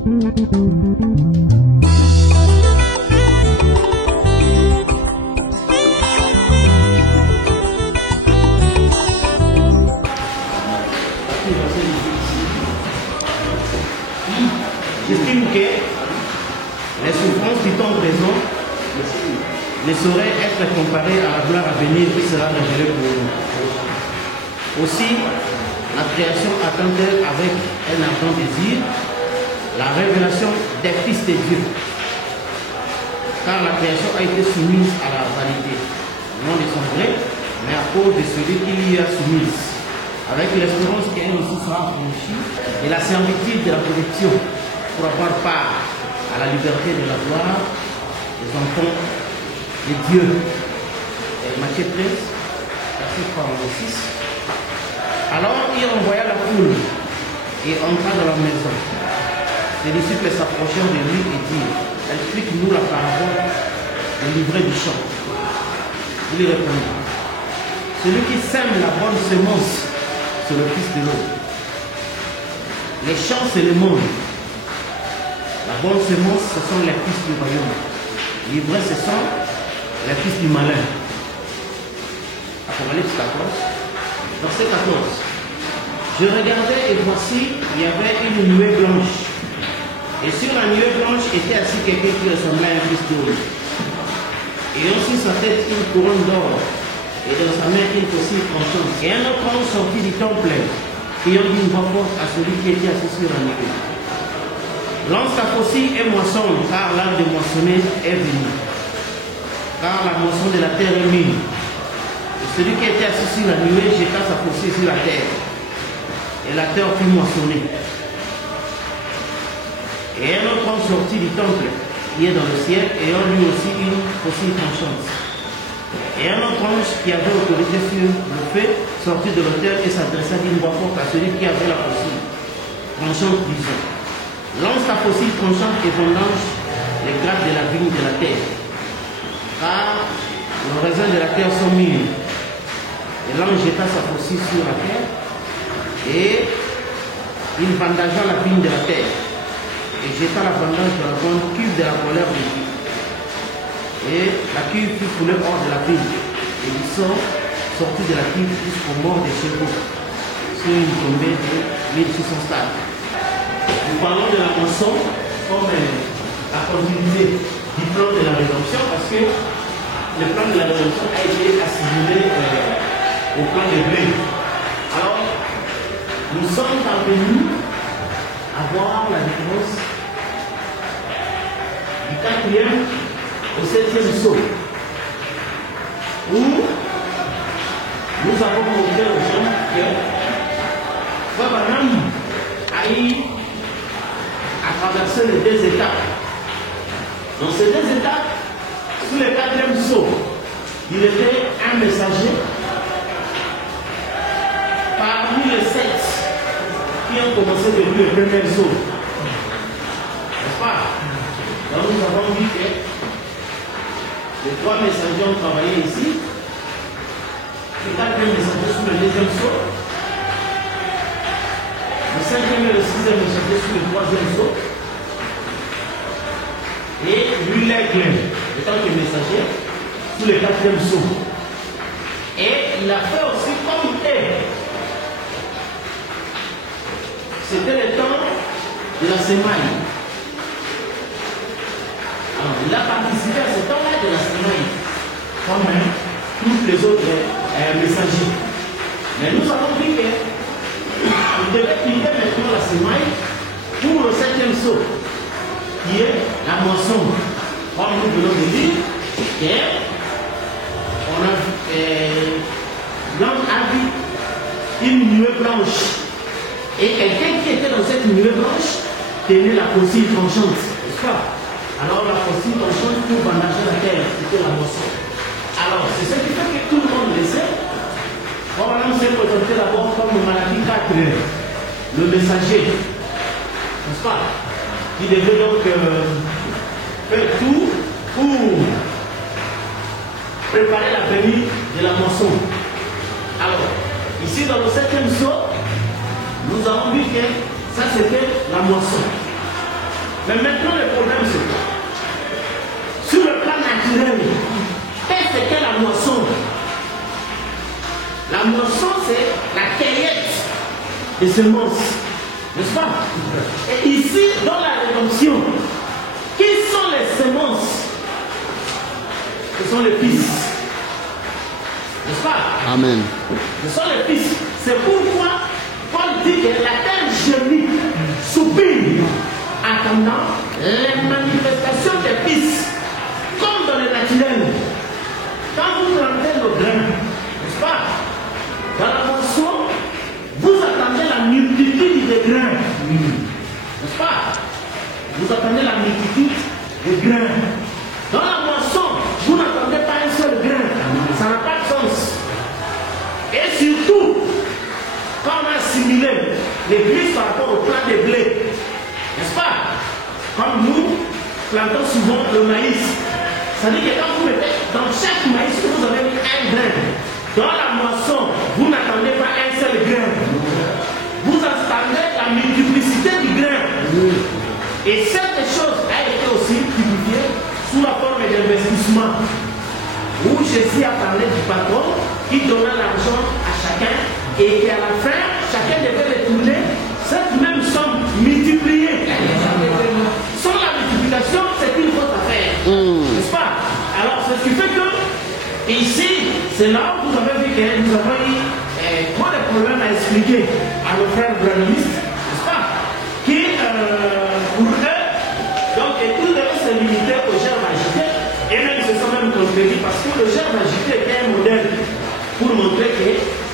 J'estime que les souffrances du temps présent ne sauraient être comparées à la gloire à venir qui sera révélée pour nous. Aussi, la création attend-elle avec un ardent désir la révélation des fils de Dieu. Car la création a été soumise à la vanité, non de son gré, mais à cause de celui qui l'y a soumise, avec l'espérance qu'elle aussi sera affranchie et la servitude de la protection pour avoir part à la liberté de la gloire des enfants de Dieu. Et Matthieu 13, verset 46. Alors il envoya la foule et entra dans la maison. Les disciples s'approchèrent de lui et dirent: explique-nous la parabole du livret du champ. Il répondit: celui qui sème la bonne semence, c'est le Fils de l'homme. Les champs, c'est le monde. La bonne semence, ce sont les fils du royaume. L'ivraie, ce sont les fils du malin. Apocalypse 14, verset 14. Je regardais et voici, il y avait une nuée blanche. Et sur la nuée blanche était assis quelqu'un qui ressemblait à un fils d'homme. Et sur sa tête une couronne d'or, et dans sa main une faucille tranchante. Et un autre homme sortit du temple, ayant dit une voix forte à celui qui était assis sur la nuée: lance ta faucille et moissonne, car l'heure de moissonner est venue. Car la moisson de la terre est mûre. Et celui qui était assis sur la nuée jeta sa faucille sur la terre. Et la terre fut moissonnée. Et un autre homme sortit du temple, qui est dans le ciel, ayant lui aussi une faucille tranchante. Et un autre ange qui avait autorité sur le feu sortit de l'autel et s'adressa d'une voix forte à celui qui avait la faucille tranchante, disant: lance ta faucille tranchante et vendange les grappes de la vigne de la terre, car les raisins de la terre sont mûrs. Et l'ange jeta sa faucille sur la terre, et il bandagea la vigne de la terre, et jeta la vendange dans la grande cuve de la colère de Dieu. Et la cuve fut coulée hors de la vigne, et du sang sortit de la cuve jusqu'aux morts des chevaux, sur une tombée de 1600 stades. Nous parlons de la moisson comme la continuité du plan de la rédemption, parce que le plan de la rédemption a été assimilé au plan de blé. Alors, nous sommes parvenus à voir la différence du 4e au 7e saut, où nous avons montré aux gens que Frère Branham a eu à traverser les 2 étapes. Dans ces 2 étapes, sous le 4e saut, il était un messager parmi les 7 qui ont commencé depuis le 1er saut. N'est-ce pas? Donc nous avons vu que les 3 messagers ont travaillé ici, le 4e messager sous le 2e saut, le 5e et le 6e messager sous le 3e saut, et lui l'aigle, étant que messager, sous le 4e saut. Et il a fait aussi comme eux. C'était le temps de la semaine. Alors, il a participé à ce temps-là de la semaine, comme tous les autres messagers. Mais nous avons vu qu'il devait quitter maintenant la semaine pour le 7e saut, qui est la moisson. Comme nous venons de dire, l'homme a vu une nuée blanche. Et quelqu'un qui était dans cette nuée blanche tenait la faucille tranchante, n'est-ce pas? Alors la faucille tranchante pour bandager la terre, c'était la moisson. Alors, c'est ce qui fait que tout le monde le sait. On s'est présenté d'abord comme Malachie 4, le messager, n'est-ce pas? Qui devait donc faire tout pour préparer la venue de la moisson. Alors, ici dans le 7e saut, nous avons vu que ça c'était la moisson. Mais maintenant, le problème, c'est quoi? Sur le plan naturel, qu'est-ce qu'est la moisson? La moisson, c'est la cueillette des semences. N'est-ce pas? Et ici, dans la rédemption, qui sont les semences? Ce sont les fils. N'est-ce pas? Amen. Ce sont les fils. C'est pourquoi Paul dit que la terre gémit, soupire, attendant les manifestations des fils, comme dans le naturel. Quand vous plantez le grain, n'est-ce pas? Dans la moisson, vous attendez la multitude des grains. N'est-ce pas? Vous attendez la multitude des grains. Dans la moisson, vous n'attendez pas un seul grain. Ça n'a pas de sens. Et surtout, quand on a assimilé l'église par rapport au plant de blé, n'est-ce pas? Comme nous plantons souvent le maïs. Ça veut dire que quand vous mettez dans chaque maïs, vous avez mis un grain. Dans la moisson, vous n'attendez pas un seul grain. Vous attendez la multiplicité du grain. Et cette chose a été aussi typifiée sous la forme d'investissement. Où Jésus a parlé du patron qui donna l'argent à chacun et qu'à la fin, chacun devait retourner cette même somme multipliée. Sans la multiplication, c'est une faute à faire. N'est-ce pas? Alors, c'est ce qui fait que ici, c'est là où vous avez vu que nous avons eu trop de problèmes à expliquer à nos frères branamistes, n'est-ce pas? Qui, pour eux, donc, tout devait se limiter au germe agité, et même se sont même contredits parce que le germe agité était un modèle pour montrer que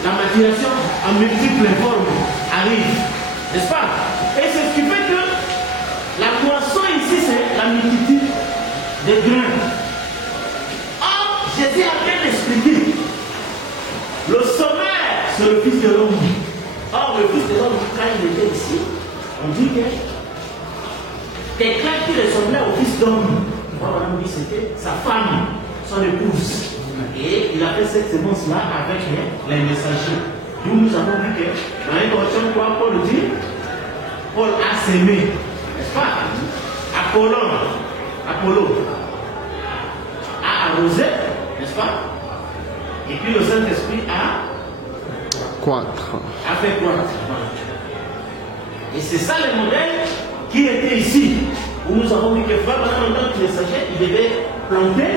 la maturation en multiples formes arrive, n'est-ce pas? Et c'est ce qui fait que la moisson ici, c'est la multitude des grains. Or, Jésus a bien expliqué. Le sommaire, c'est le Fils de l'homme. Or, le Fils de l'homme, quand il était ici, on dit que quelqu'un qui ressemblait au Fils d'homme, on dit que c'était sa femme, son épouse. Et il a fait cette sémence-là avec les messagers. Nous avons vu que dans l'introduction, quoi Paul dit, Paul a sémé, n'est-ce pas? Apollo a arrosé, n'est-ce pas? Et puis le Saint-Esprit a fait croître. Et c'est ça le modèle qui était ici, où nous avons vu que Frère, pendant longtemps qu'il messager, il devait planter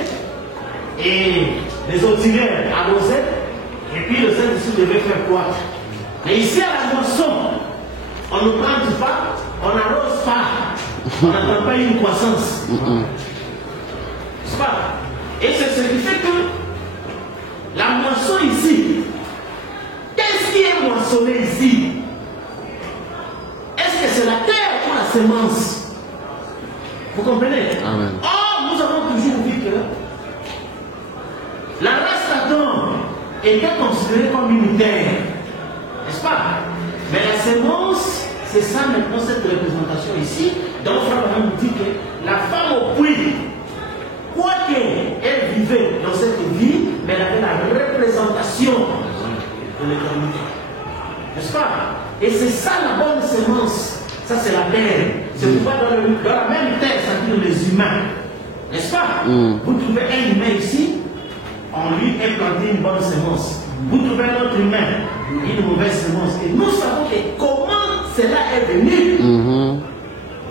et les auxiliaires arrosaient, et puis le Saint-Esprit devait faire croître. Mais ici à la moisson, on ne plante pas, on n'arrose pas, on n'attend pas une croissance. C'est pas? Et c'est ce qui fait que la moisson ici, qu'est-ce qui est moissonné ici? Est-ce que c'est la terre ou la semence? Vous comprenez? Amen. Or, nous avons toujours dit que la race d'Adam était considérée comme une terre, n'est-ce pas? Mais la semence, c'est ça maintenant, cette représentation ici. Donc, Frère Abraham nous dit que la femme au puits, quoiqu'elle vivait dans cette vie, mais elle avait la représentation de l'éternité. N'est-ce pas? Et c'est ça la bonne semence. Ça, c'est la terre. C'est pourquoi dans la même terre, ça dit les humains. N'est-ce pas? Vous trouvez un humain ici, en lui est planté une bonne semence. Vous trouvez un autre humain, une mauvaise semence. Et nous savons que comment cela est venu.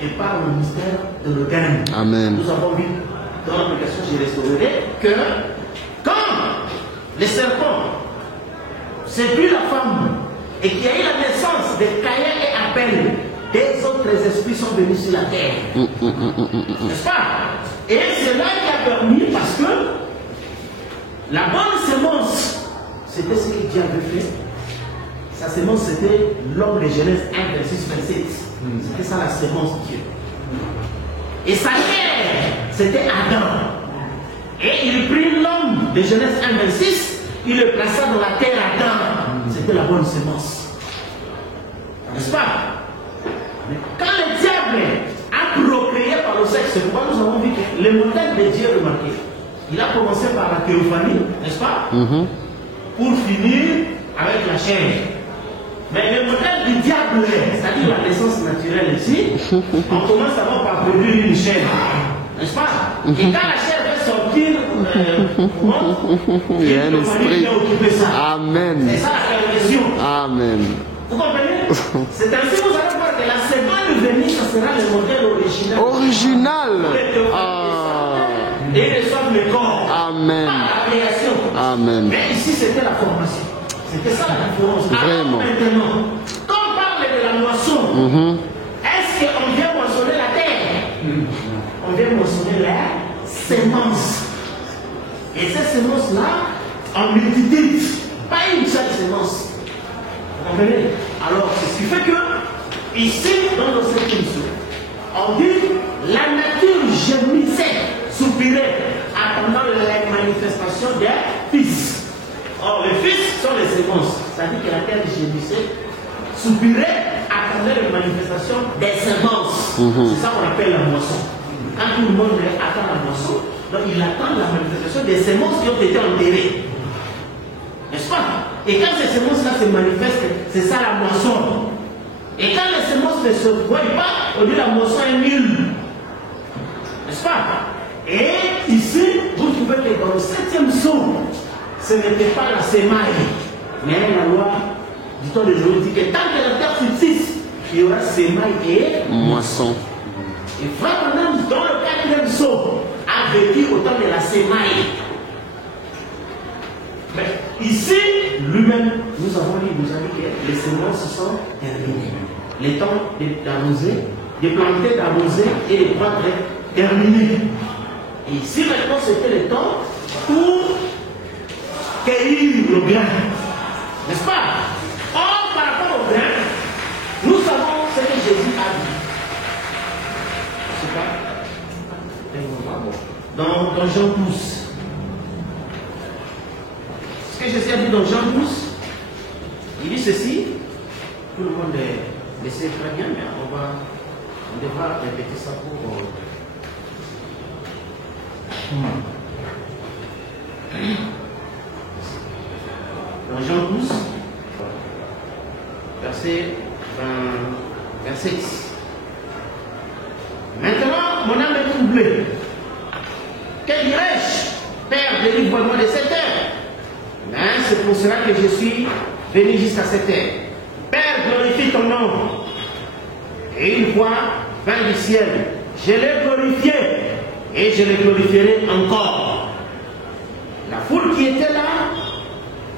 Et par le mystère de l'organe. Amen. Nous avons vu dans l'application, j'ai restauré, que quand les serpents séduisent la femme et qu'il y a eu la naissance de Caïn et Abel, des autres esprits sont venus sur la terre. N'est-ce pas? Et c'est là qui a permis, parce que la bonne semence, c'était ce que Dieu avait fait. Sa semence, c'était l'homme de Genèse 1, verset 27. C'était ça la semence de Dieu. Et sa terre, c'était Adam. Et il prit l'homme de Genèse 1, 26, il le plaça dans la terre Adam. C'était la bonne semence. N'est-ce pas? Mais quand le diable a procréé par le sexe, c'est pourquoi nous avons vu que le modèle de Dieu remarqué. Il a commencé par la théophanie, n'est-ce pas? Pour finir avec la chair. Mais le modèle du diable, c'est-à-dire la naissance naturelle ici, on commence d'abord par produire une chair. N'est-ce pas? Et quand la chair va sortir, il y a un esprit. Amen. C'est ça la perversion. Amen. Vous comprenez? C'est ainsi que vous allez voir que la seconde venue, ça sera le modèle original. Original. Et ils reçoivent le corps. Amen. Pas la création. Amen. Mais ici, c'était la formation. C'était ça la différence. Vraiment. Alors, maintenant, quand on parle de la moisson, est-ce qu'on vient moissonner la terre? On vient moissonner la sémence. Et cette sémence-là, en multitude, pas une seule sémence. Vous comprenez? Alors, c'est ce qui fait que, ici, dans nos émissions, on dit la nature gémissait, soupirait, attendant les manifestations des fils. Or, les fils sont les sémences. C'est-à-dire que la terre gémissait, soupirait, attendant les manifestations des sémences. C'est ça qu'on appelle la moisson. Quand tout le monde attend la moisson, donc il attend la manifestation des sémences qui ont été enterrées. N'est-ce pas? Et quand ces sémences-là se manifestent, c'est ça la moisson. Et quand les semences ne se voient pas, on dit la moisson est nulle. N'est-ce pas? Et ici, vous trouvez que dans le 7e psaume, ce n'était pas la sémaille, mais la loi du temps de Joël dit que tant que la terre subsiste, il y aura sémaille et moisson. Et Frère Branham, dans le 4e psaume, a vécu au temps de la sémaille. Mais ici, lui-même, nous avons dit, nous avons dit que les semences sont terminées. Les temps d'arroser, de planter, d'arroser et de croître est terminé. Et ici, maintenant, c'était le temps pour cueillir le grain. N'est-ce pas? Or, par rapport au grain, nous savons ce que Jésus a dit. Je ne sais pas. Dans Jean 12. Ce que Jésus a dit dans Jean 12, il dit ceci. Tout le monde le sait très bien, mais on devra répéter ça pour. Dans Jean 12, verset 10. Maintenant, mon âme est troublée. Que dirais-je? Père, délivre-moi de cette heure. Mais c'est pour cela que je suis venu jusqu'à cette heure. Père, glorifie ton nom. Et une fois, fin du ciel, je l'ai glorifié et je le glorifierai encore. La foule qui était là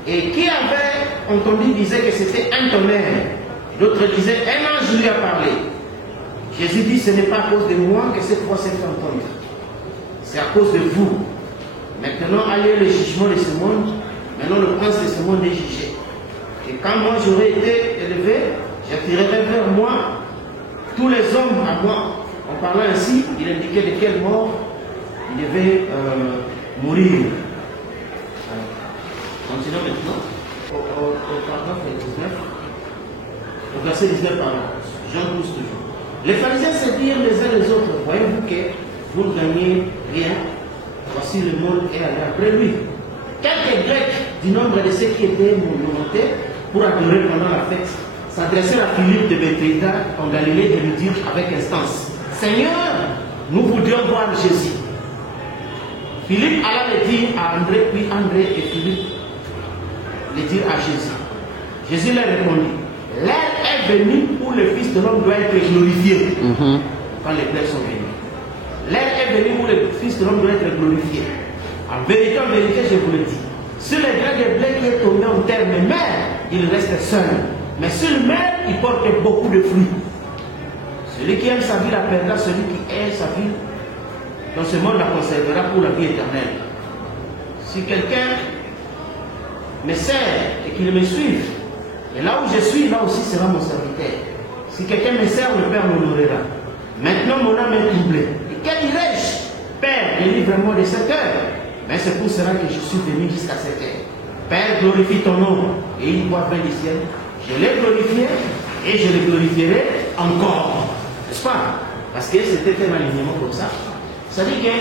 et qui avait entendu disait que c'était un tonnerre. D'autres disaient un ange lui a parlé. Jésus dit ce n'est pas à cause de moi que cette voix s'est fait entendre. C'est à cause de vous. Maintenant, allez le jugement de ce monde. Maintenant, le prince de ce monde est jugé. Et quand moi j'aurai été élevé, j'attirerai vers moi tous les hommes à moi. En parlant ainsi, il indiquait de quelle mort il devait mourir. Continuons maintenant au paragraphe 19, au verset 19, pardon. Jean 12 toujours. Les pharisiens se dirent les uns les autres, voyez-vous que vous ne gagnez rien, voici le monde est allé après lui. Quelques Grecs du nombre de ceux qui étaient montés pour adorer pendant la fête s'adressèrent à Philippe de Bethsaïda en Galilée et lui dirent avec instance, Seigneur, nous voudrions voir Jésus. Philippe alla le dire à André, puis André et Philippe le dire à Jésus. Jésus leur répondit, l'heure est venue où le Fils de l'homme doit être glorifié. Quand les plaies sont venues. L'heure est venue où le Fils de l'homme doit être glorifié. En vérité, je vous le dis, sur les grains de blé qui est tombé en terre, mais il reste seul. Mais sur le mer, il porte beaucoup de fruits. Celui qui aime sa vie la perdra, celui qui aime sa vie dans ce monde la conservera pour la vie éternelle. Si quelqu'un me sert et qu'il me suive, et là où je suis, là aussi sera mon serviteur. Si quelqu'un me sert, le Père m'honorera. Maintenant, mon âme est troublée. Et que dirais-je? Père, délivre-moi de cette heure. Mais c'est pour cela que je suis venu jusqu'à cette heure. Père, glorifie ton nom. Et il voit fin du ciel. Je l'ai glorifié et je le glorifierai encore. N'est-ce pas? Parce que c'était un alignement comme ça. Ça veut dire que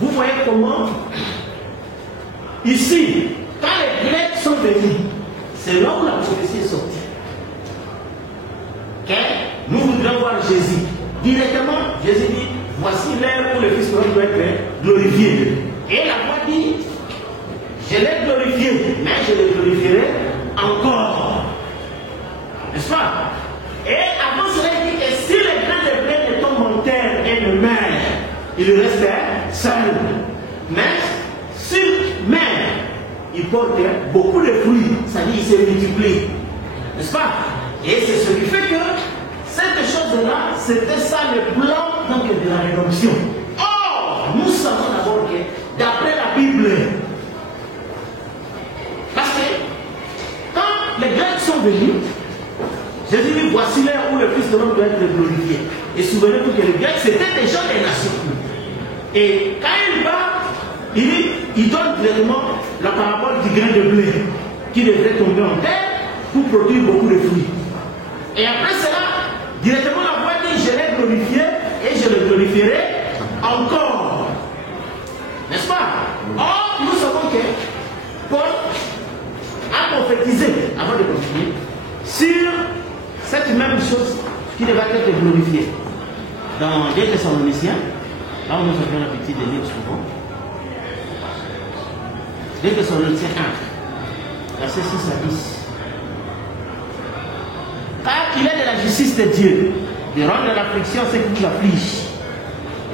vous voyez comment ici, quand les Grecs sont venus, c'est là où la prophétie est sortie. directement, Jésus dit, voici l'heure où le Fils de l'homme doit être glorifié. Et la voix dit, je l'ai glorifié, mais je le glorifierai encore. N'est-ce pas? Et avant cela, il dit que si les grains de blé ne tombent en terre et ne meurent, il reste seul. Mais sur mer, il porte beaucoup de fruits, c'est-à-dire il se multiplie. N'est-ce pas? Et c'est ce qui fait que cette chose-là, c'était ça le plan donc, de la rédemption. Or, nous savons d'abord que d'après la Bible, parce que quand les Grecs sont venus, Jésus dit, voici l'heure où le Fils de l'homme doit être glorifié. Et souvenez-vous que les Grecs, c'était déjà des nations. Et quand il va, il donne vraiment la parabole du grain de blé qui devrait tomber en terre pour produire beaucoup de fruits. Et après cela, directement la voix dit, je l'ai glorifié et je le glorifierai encore. N'est-ce pas? Or, nous savons que Paul a prophétisé, avant de continuer, sur cette même chose qui devait être glorifiée. Dans 2 Thessaloniciens, là où nous avons l'habitude de lire souvent, 2 Thessaloniciens 1, versets 6 à 10. Car il est de la justice de Dieu de rendre l'affliction ce qui vous afflige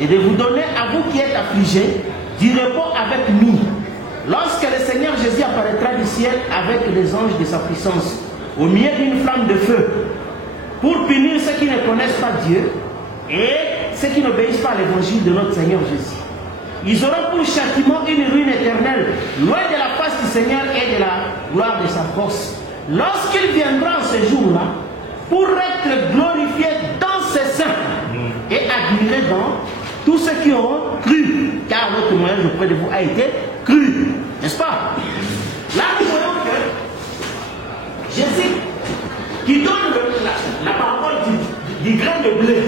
et de vous donner à vous qui êtes affligés du repos avec nous lorsque le Seigneur Jésus apparaîtra du ciel avec les anges de sa puissance au milieu d'une flamme de feu pour punir ceux qui ne connaissent pas Dieu et ceux qui n'obéissent pas à l'évangile de notre Seigneur Jésus. Ils auront pour châtiment une ruine éternelle loin de la face du Seigneur et de la gloire de sa force. Lorsqu'il viendra en ce jour-là pour être glorifié dans ses saints et admiré dans tous ceux qui ont cru, car notre témoignage auprès de vous a été cru, n'est-ce pas? Là, nous voyons que Jésus, qui donne la parole du grain de blé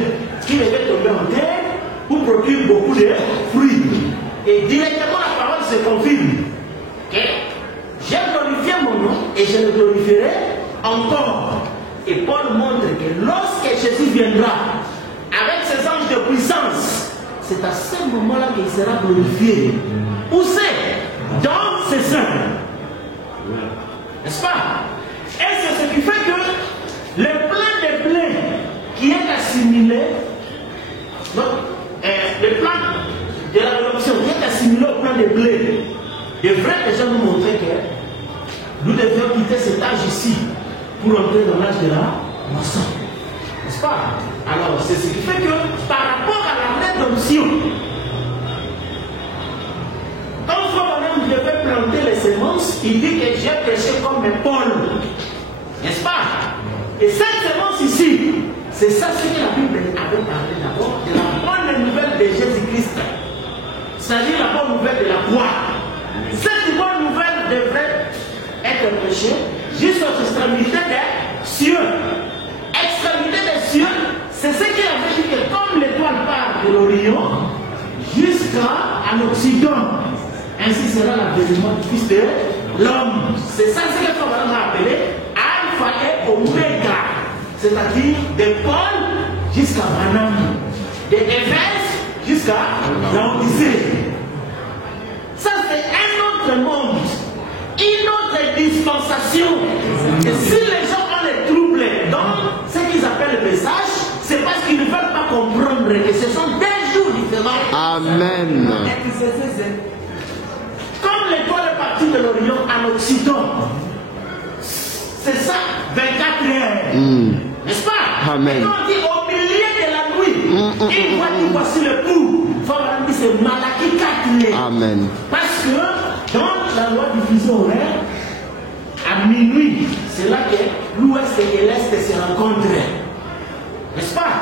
qui devait tomber en terre pour produire beaucoup de fruits, et directement la parole se confirme que j'ai glorifié mon nom et je le glorifierai encore. Et Paul montre que lorsque Jésus viendra avec ses anges de puissance, c'est à ce moment-là qu'il sera glorifié. Où c'est? Dans ses saints. N'est-ce pas? Et c'est ce qui fait que le plan de blé qui est assimilé, donc, le plan de la rédemption qui est assimilé au plan de blé, devrait déjà nous montrer que nous devions quitter cet âge ici pour entrer dans l'âge de la moisson. N'est-ce pas? Alors, c'est ce qui fait que par rapport à la rédemption, quand Frère devait planter les semences, il dit que j'ai prêché comme Paul. N'est-ce pas? Et cette semence ici, c'est ça ce que la Bible avait parlé d'abord, de la bonne nouvelle de Jésus-Christ. C'est-à-dire la bonne nouvelle de la croix. Cette bonne nouvelle devrait être prêchée jusqu'aux extrémités des cieux. Extrémité des cieux, c'est ce qu'il avait dit que comme l'étoile part de l'Orient jusqu'à l'Occident, ainsi sera l'avènement du Fils de l'homme. C'est ça ce que Abraham a appelé Alpha et Oméga. C'est-à-dire de Paul jusqu'à Branham, de Éphèse jusqu'à Laodicée. Ça c'est un autre monde, une autre dispensation. Et si les gens ont les troubles dans ce qu'ils appellent le message, c'est parce qu'ils ne veulent pas comprendre que ce sont des jours différents. Amen. Comme l'étoile est partie de l'Orient à l'Occident, c'est ça, 24 heures. N'est-ce pas? Amen. Et quand on dit au milieu de la nuit, il voit qu'il voici le coup. Il faut dire c'est Malachie 4. Amen. Parce que dans la loi du fuseau horaire, à minuit, c'est là que l'ouest et l'est se rencontrent. N'est-ce pas?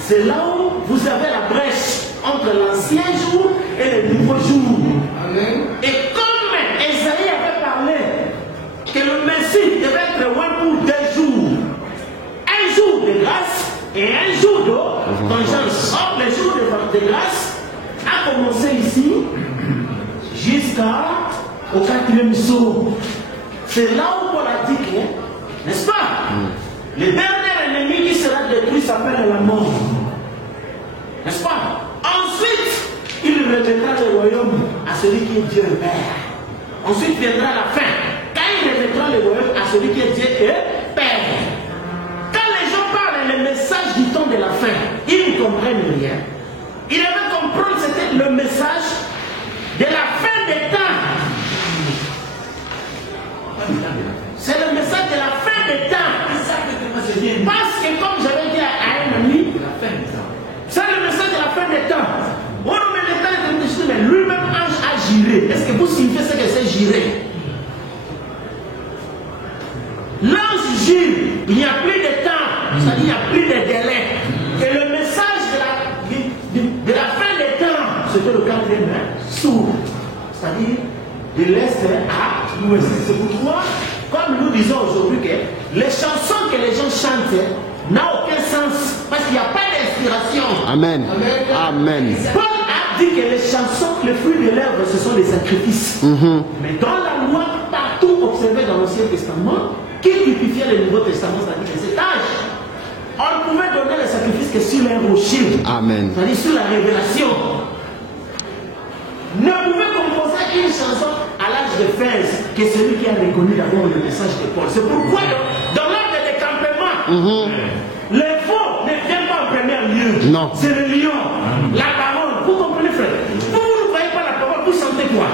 C'est là où vous avez la brèche entre l'ancien jour et le nouveau jour. Amen. Et comme Esaïe avait parlé que le Messie devait être loin pour 2 jours, un jour de grâce et un jour de vengeance. Or, le jour de grâce a commencé ici jusqu'au 4e saut. C'est là où Paul a dit que, n'est-ce pas? Le dernier ennemi qui sera détruit s'appelle la mort. celui qui est Dieu le Père. Ensuite viendra la fin. Quand il remettra le royaume à celui qui est Dieu et Père. Quand les gens parlent le message du temps de la fin, ils ne comprennent rien. Ils devaient comprendre que c'était le message de la fin des temps. C'est le message de la fin des temps. Parce que comme j'avais dit à un ami, c'est le message de la fin des temps. On met le temps de mais lui-même ange a giré. Est-ce que vous signifiez ce que c'est girer? L'ange gire, il n'y a plus de temps, c'est-à-dire il n'y a plus de délai. Et le message de la fin des temps, c'était le quatrième sourd. C'est-à-dire de l'est à l'ouest. C'est pourquoi, comme nous disons aujourd'hui, que les chansons que les gens chantent n'ont aucun sens parce qu'il n'y a pas d'inspiration. Amen. Amen. Paul a dit que les chansons, les fruits de l'œuvre, ce sont des sacrifices. Mais dans la loi, partout observé dans l'Ancien Testament, qui typifiait le Nouveau Testament, c'est-à-dire les âges, on ne pouvait donner les sacrifices que sur un rocher. Amen. C'est-à-dire sur la révélation. Ne pouvait composer une chanson à l'âge de 15 que celui qui a reconnu d'abord le message de Paul. C'est pourquoi dans l'ordre des campements, les veaux ne viennent pas en premier lieu. Non. C'est le lion. La parole. Vous comprenez, frère? Vous ne voyez pas la parole, vous sentez quoi?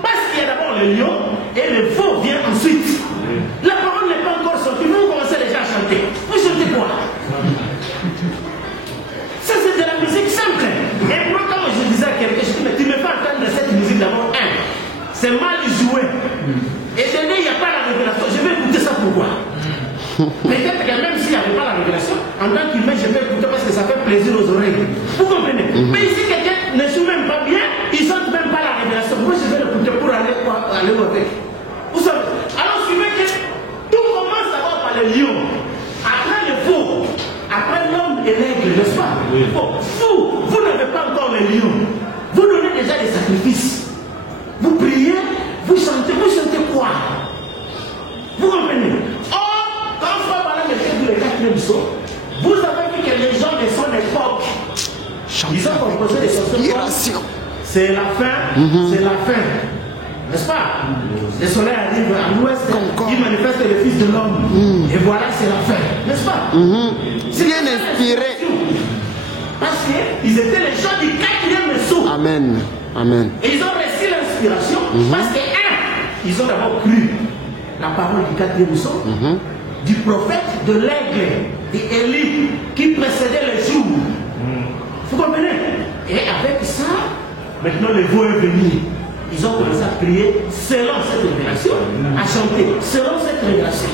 Parce qu'il y a d'abord le lion et le veau vient ensuite. La parole n'est pas encore sortie. Vous commencez déjà à chanter. Vous chantez quoi? Ça, c'est de la musique simple. Et moi, quand je disais à quelqu'un, je dis, mais tu me fais entendre cette musique d'abord. C'est mal joué. Et demain, il n'y a pas la révélation. Je vais écouter ça pourquoi? Peut-être que même s'il n'y avait pas la révélation, en tant qu'humain, je vais écouter parce que ça fait plaisir aux oreilles. Vous comprenez? Mais ici, quelqu'un ne joue même pas bien, il ne sent même pas la révélation. Moi, je vais l'écouter pour aller avec. Vous savez? Alors, suivez que tout commence d'abord par le lion. Après le veau. Après l'homme et l'aigle, n'est-ce pas? Bon, vous n'avez pas encore le lion. Vous donnez déjà des sacrifices. Vous priez, vous chantez quoi? Vous comprenez? Or, quand Frère Balaam était le quatrième psaume, vous avez vu que les gens de son époque, ils ont composé des chansons. C'est la fin, c'est la fin. N'est-ce pas? Le soleil arrive à l'ouest, il manifeste le Fils de l'homme. Et voilà, c'est la fin. N'est-ce pas? Bien inspiré. Parce qu'ils étaient les gens du quatrième sceau. Amen. Amen. Et ils ont reçu l'inspiration parce que, ils ont d'abord cru la parole du quatrième sceau, du prophète, de l'aigle, d'Élie, qui précédait le jour. Vous comprenez? Et avec ça, maintenant le veau est venu. Ils ont commencé à prier selon cette révélation, à chanter selon cette révélation.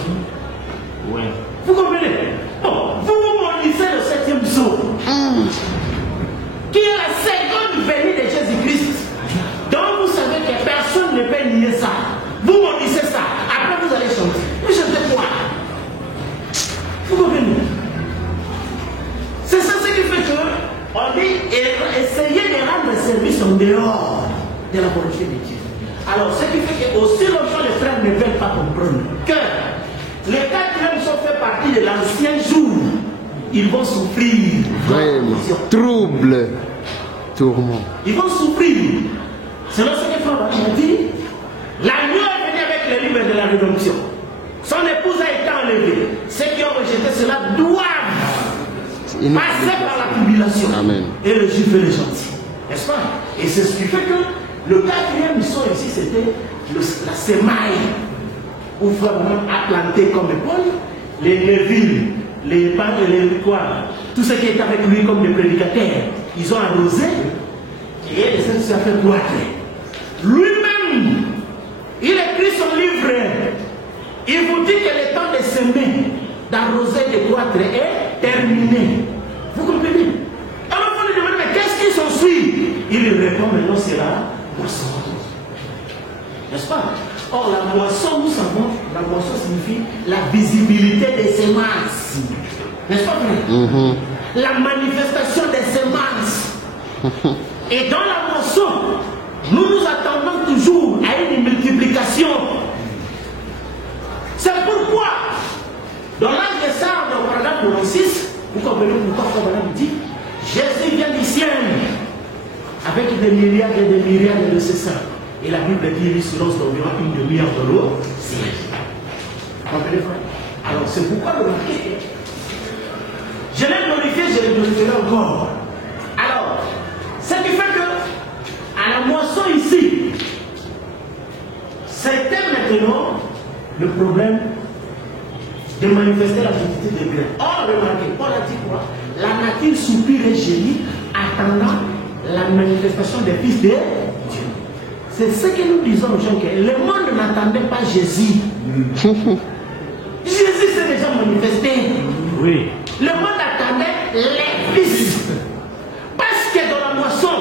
Ouais. Vous comprenez? Bon, vous maudissez le septième psaume, qui est la seconde venue de Jésus-Christ. Donc vous savez que personne ne peut nier ça. Vous maudissez ça. Après vous allez chanter. Vous chantez quoi? Vous comprenez? C'est ça ce qui fait que on dit essayez de rendre service en dehors de la volonté de Dieu. Alors, ce qui fait que aussi longtemps les frères ne veulent pas comprendre que les quatrièmes sont fait partie de l'ancien jour, ils vont souffrir. Vraiment. Trouble. Tourment. Ils vont souffrir. Selon ce que Frère Balaam a dit, l'agneau est venu avec les livres de la rédemption. Son épouse a été enlevée. Ceux qui ont rejeté cela doivent passer par la tribulation. Amen. Et le juif et le gentil. N'est-ce pas? Et c'est ce qui fait que le quatrième mission ici, c'était la semaille où Frère Balaam a planté comme Paul les villes, les quoi, tout ce qui est avec lui comme des prédicateurs. Ils ont arrosé et les saints s'est fait boire. Lui-même, il écrit son livre. Il vous dit que le temps de semer, d'arroser, de croître est terminé. Vous comprenez? Alors vous lui demandez, mais qu'est-ce qui s'ensuit? Il lui répond, maintenant c'est la moisson. N'est-ce pas? Or, la moisson, nous savons, la moisson signifie la visibilité des semences. N'est-ce pas vrai? La manifestation des semences. Et dans la moisson, nous nous attendons toujours à une multiplication. C'est pourquoi, dans l'âge de Sardes, au paragraphe 96, vous comprenez pourquoi Frère Balaam dit Jésus vient du ciel avec des milliards et des milliards de ces saints. Et la Bible dit qu'il se lance d'environ une demi-heure de l'eau. Comprenez, frère? Alors c'est pourquoi le marqué. Je l'ai glorifié, je l'ai glorifié encore. Alors, ce qui fait que, à la moisson ici, c'était maintenant le problème de manifester la quantité de grains. Or, remarquez, Paul a dit quoi? La nature soupire et gémit, attendant la manifestation des fils de Dieu. C'est ce que nous disons aux gens, que le monde n'attendait pas Jésus. Jésus s'est déjà manifesté. Oui. Le monde attendait les fils. Parce que dans la moisson,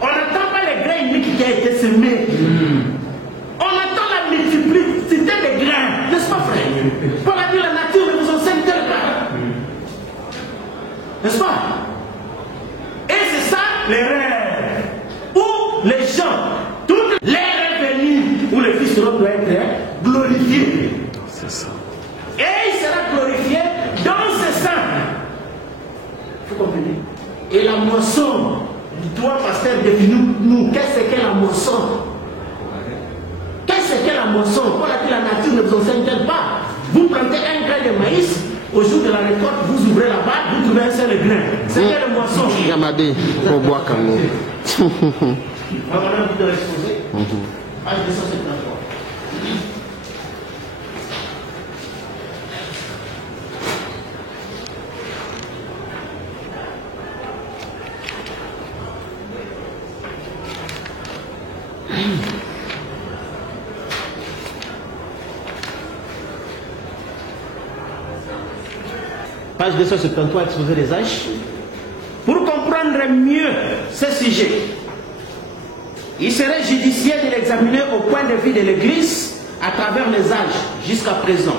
on n'attend pas les grains uniques qui ont été semés. On attend la multiplicité des grains. N'est-ce pas, frère? Pour la dire, la nature ne vous enseigne tel cas. N'est-ce pas? Et c'est ça les rêves. Où les gens, toutes les rêves venus, où le Fils de l'homme doit être glorifié. C'est ça. Et il sera glorifié dans ses saints. Vous comprenez? Et la moisson, toi, pasteur, définis-nous, qu'est-ce que la moisson? Qu'est-ce que la moisson? Pour laquelle la nature ne vous enseigne pas. Vous plantez un grain de maïs, au jour de la récolte, vous ouvrez la barre, vous trouvez un seul grain. C'est quelle moisson? Yamadé, pour boire quand même. On a envie de l'exposer. Page 273. Page 273, exposé des âges. Pour comprendre mieux ce sujet, il serait judiciaire de l'examiner au point de vue de l'Église à travers les âges jusqu'à présent.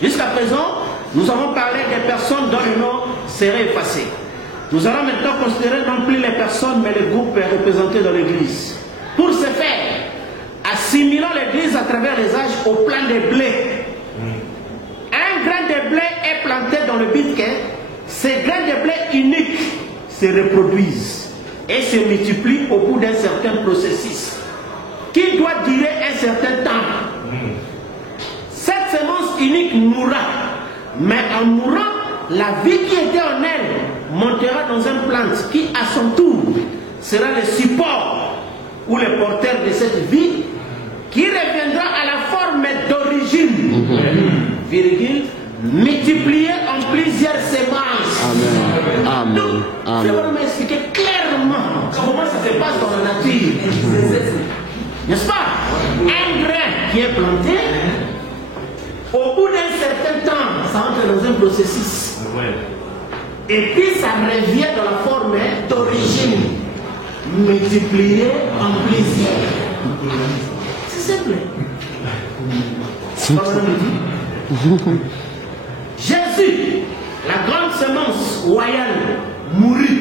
Jusqu'à présent, nous avons parlé des personnes dont le nom serait effacé. Nous allons maintenant considérer non plus les personnes, mais les groupes représentés dans l'Église. Pour ce faire, assimilons l'Église à travers les âges au plan des blés. Un grain de blé est planté dans le but que ces grains de blé uniques se reproduisent et se multiplient au bout d'un certain processus qui doit durer un certain temps. Cette semence unique mourra, mais en mourant, la vie qui était en elle montera dans une plante qui, à son tour, sera le support ou le porteur de cette vie qui reviendra à la forme d'origine, virgule, multipliée en plusieurs semences. Amen. Amen. Donc, je vais vous expliquer clairement comment ça se passe dans la nature. N'est-ce pas? Un grain qui est planté, au bout d'un certain temps, ça entre dans un processus. Et puis ça revient dans la forme d'origine, multipliée en plusieurs. C'est simple. Jésus, la grande semence royale, mourut.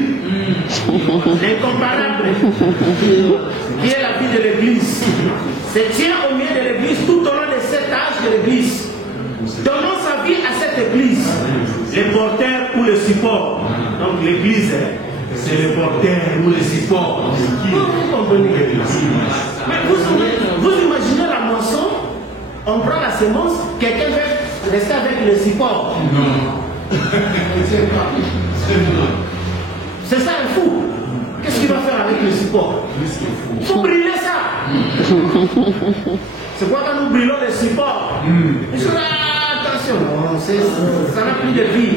L'incomparable, qui est la vie de l'Église, se tient au milieu de l'Église tout au long de cet âge de l'Église. Donnons sa vie à cette Église, le porteur ou le support. Donc l'Église, c'est le porteur ou le support. Vous comprenez? Mais vous imaginez la moisson, on prend la semence, quelqu'un veut rester avec le support. Non. C'est ça un fou. Qu'est-ce qu'il va faire avec le support? Il faut brûler ça. C'est quoi quand nous brûlons le support? Il sera attention, ça n'a plus de vie.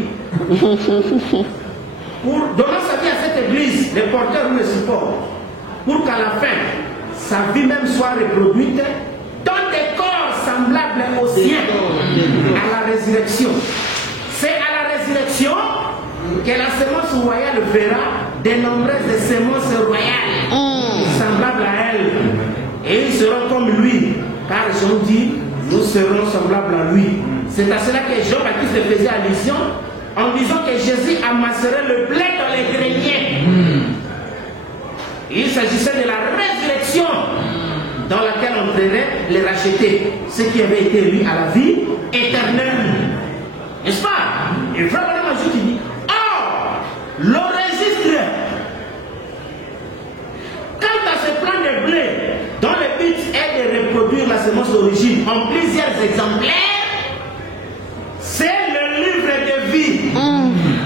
Pour donner sa vie à cette église, le porteur ou le support, pour qu'à la fin, sa vie même soit reproduite dans des corps semblables aux siens à la résurrection. C'est à la résurrection que la semence royale verra de nombreuses semences royales semblables à elle. Et ils seront comme lui, car Jean dit, nous serons semblables à lui. C'est à cela que Jean-Baptiste faisait allusion en disant que Jésus amasserait le blé dans les greniers. Il s'agissait de la résurrection dans laquelle entreraient les rachetés, ceux qui avaient été élus à la vie éternelle. N'est-ce pas? Et vraiment, qui dit, or, le registre,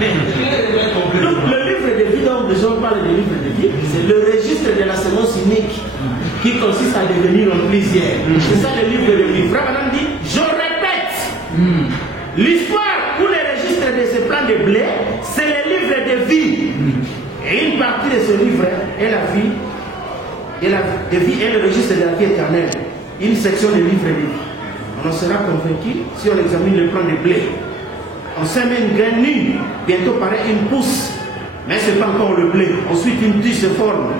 Donc le livre de vie dont Jean parle de livre de vie, c'est le registre de la semence unique qui consiste à devenir en plusieurs. C'est ça le livre de vie. Frère Madame dit, je répète, l'histoire ou le registre de ce plan de blé, c'est le livre de vie. Et une partie de ce livre est la vie, et la vie est le registre de la vie éternelle. Une section de livre de vie. On en sera convaincu si on examine le plan de blé. On sème une graine nue, bientôt paraît une pousse, mais ce n'est pas encore le blé. Ensuite, une tige se forme.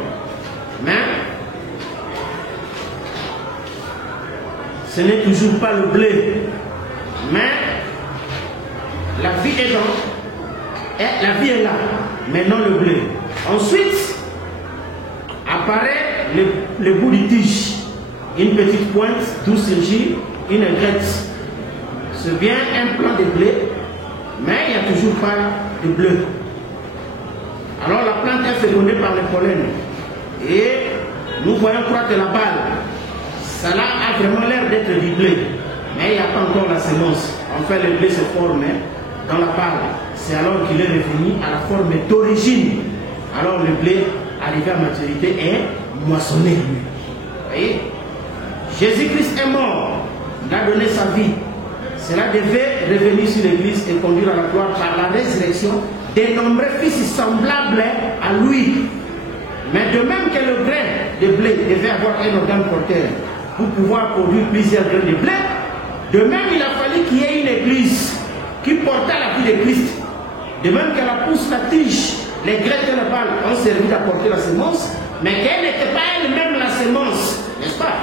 Mais ce n'est toujours pas le blé. Mais la vie est dans. La vie est là, mais non le blé. Ensuite, apparaît le bout du tige. Une petite pointe, d'où surgit une aigrette. C'est bien un plant de blé, mais il n'y a toujours pas de bleu. Alors la plante est fécondée par le pollen. Et nous voyons croître la balle. Cela a vraiment l'air d'être du blé, mais il n'y a pas encore la semence. Enfin, le blé se forme dans la balle. C'est alors qu'il est revenu à la forme d'origine. Alors le blé, arrivé à maturité, est moissonné. Vous voyez? Jésus-Christ est mort. Il a donné sa vie. Cela devait revenir sur l'Église et conduire à la gloire par la résurrection des nombreux fils semblables à lui. Mais de même que le grain de blé devait avoir un organe porteur pour pouvoir produire plusieurs grains de blé, de même il a fallu qu'il y ait une Église qui portait la vie de Christ. De même que la pousse, la tige, les graines et la balle ont servi d'apporter la semence, mais qu'elle n'était pas elle-même la semence, n'est-ce pas?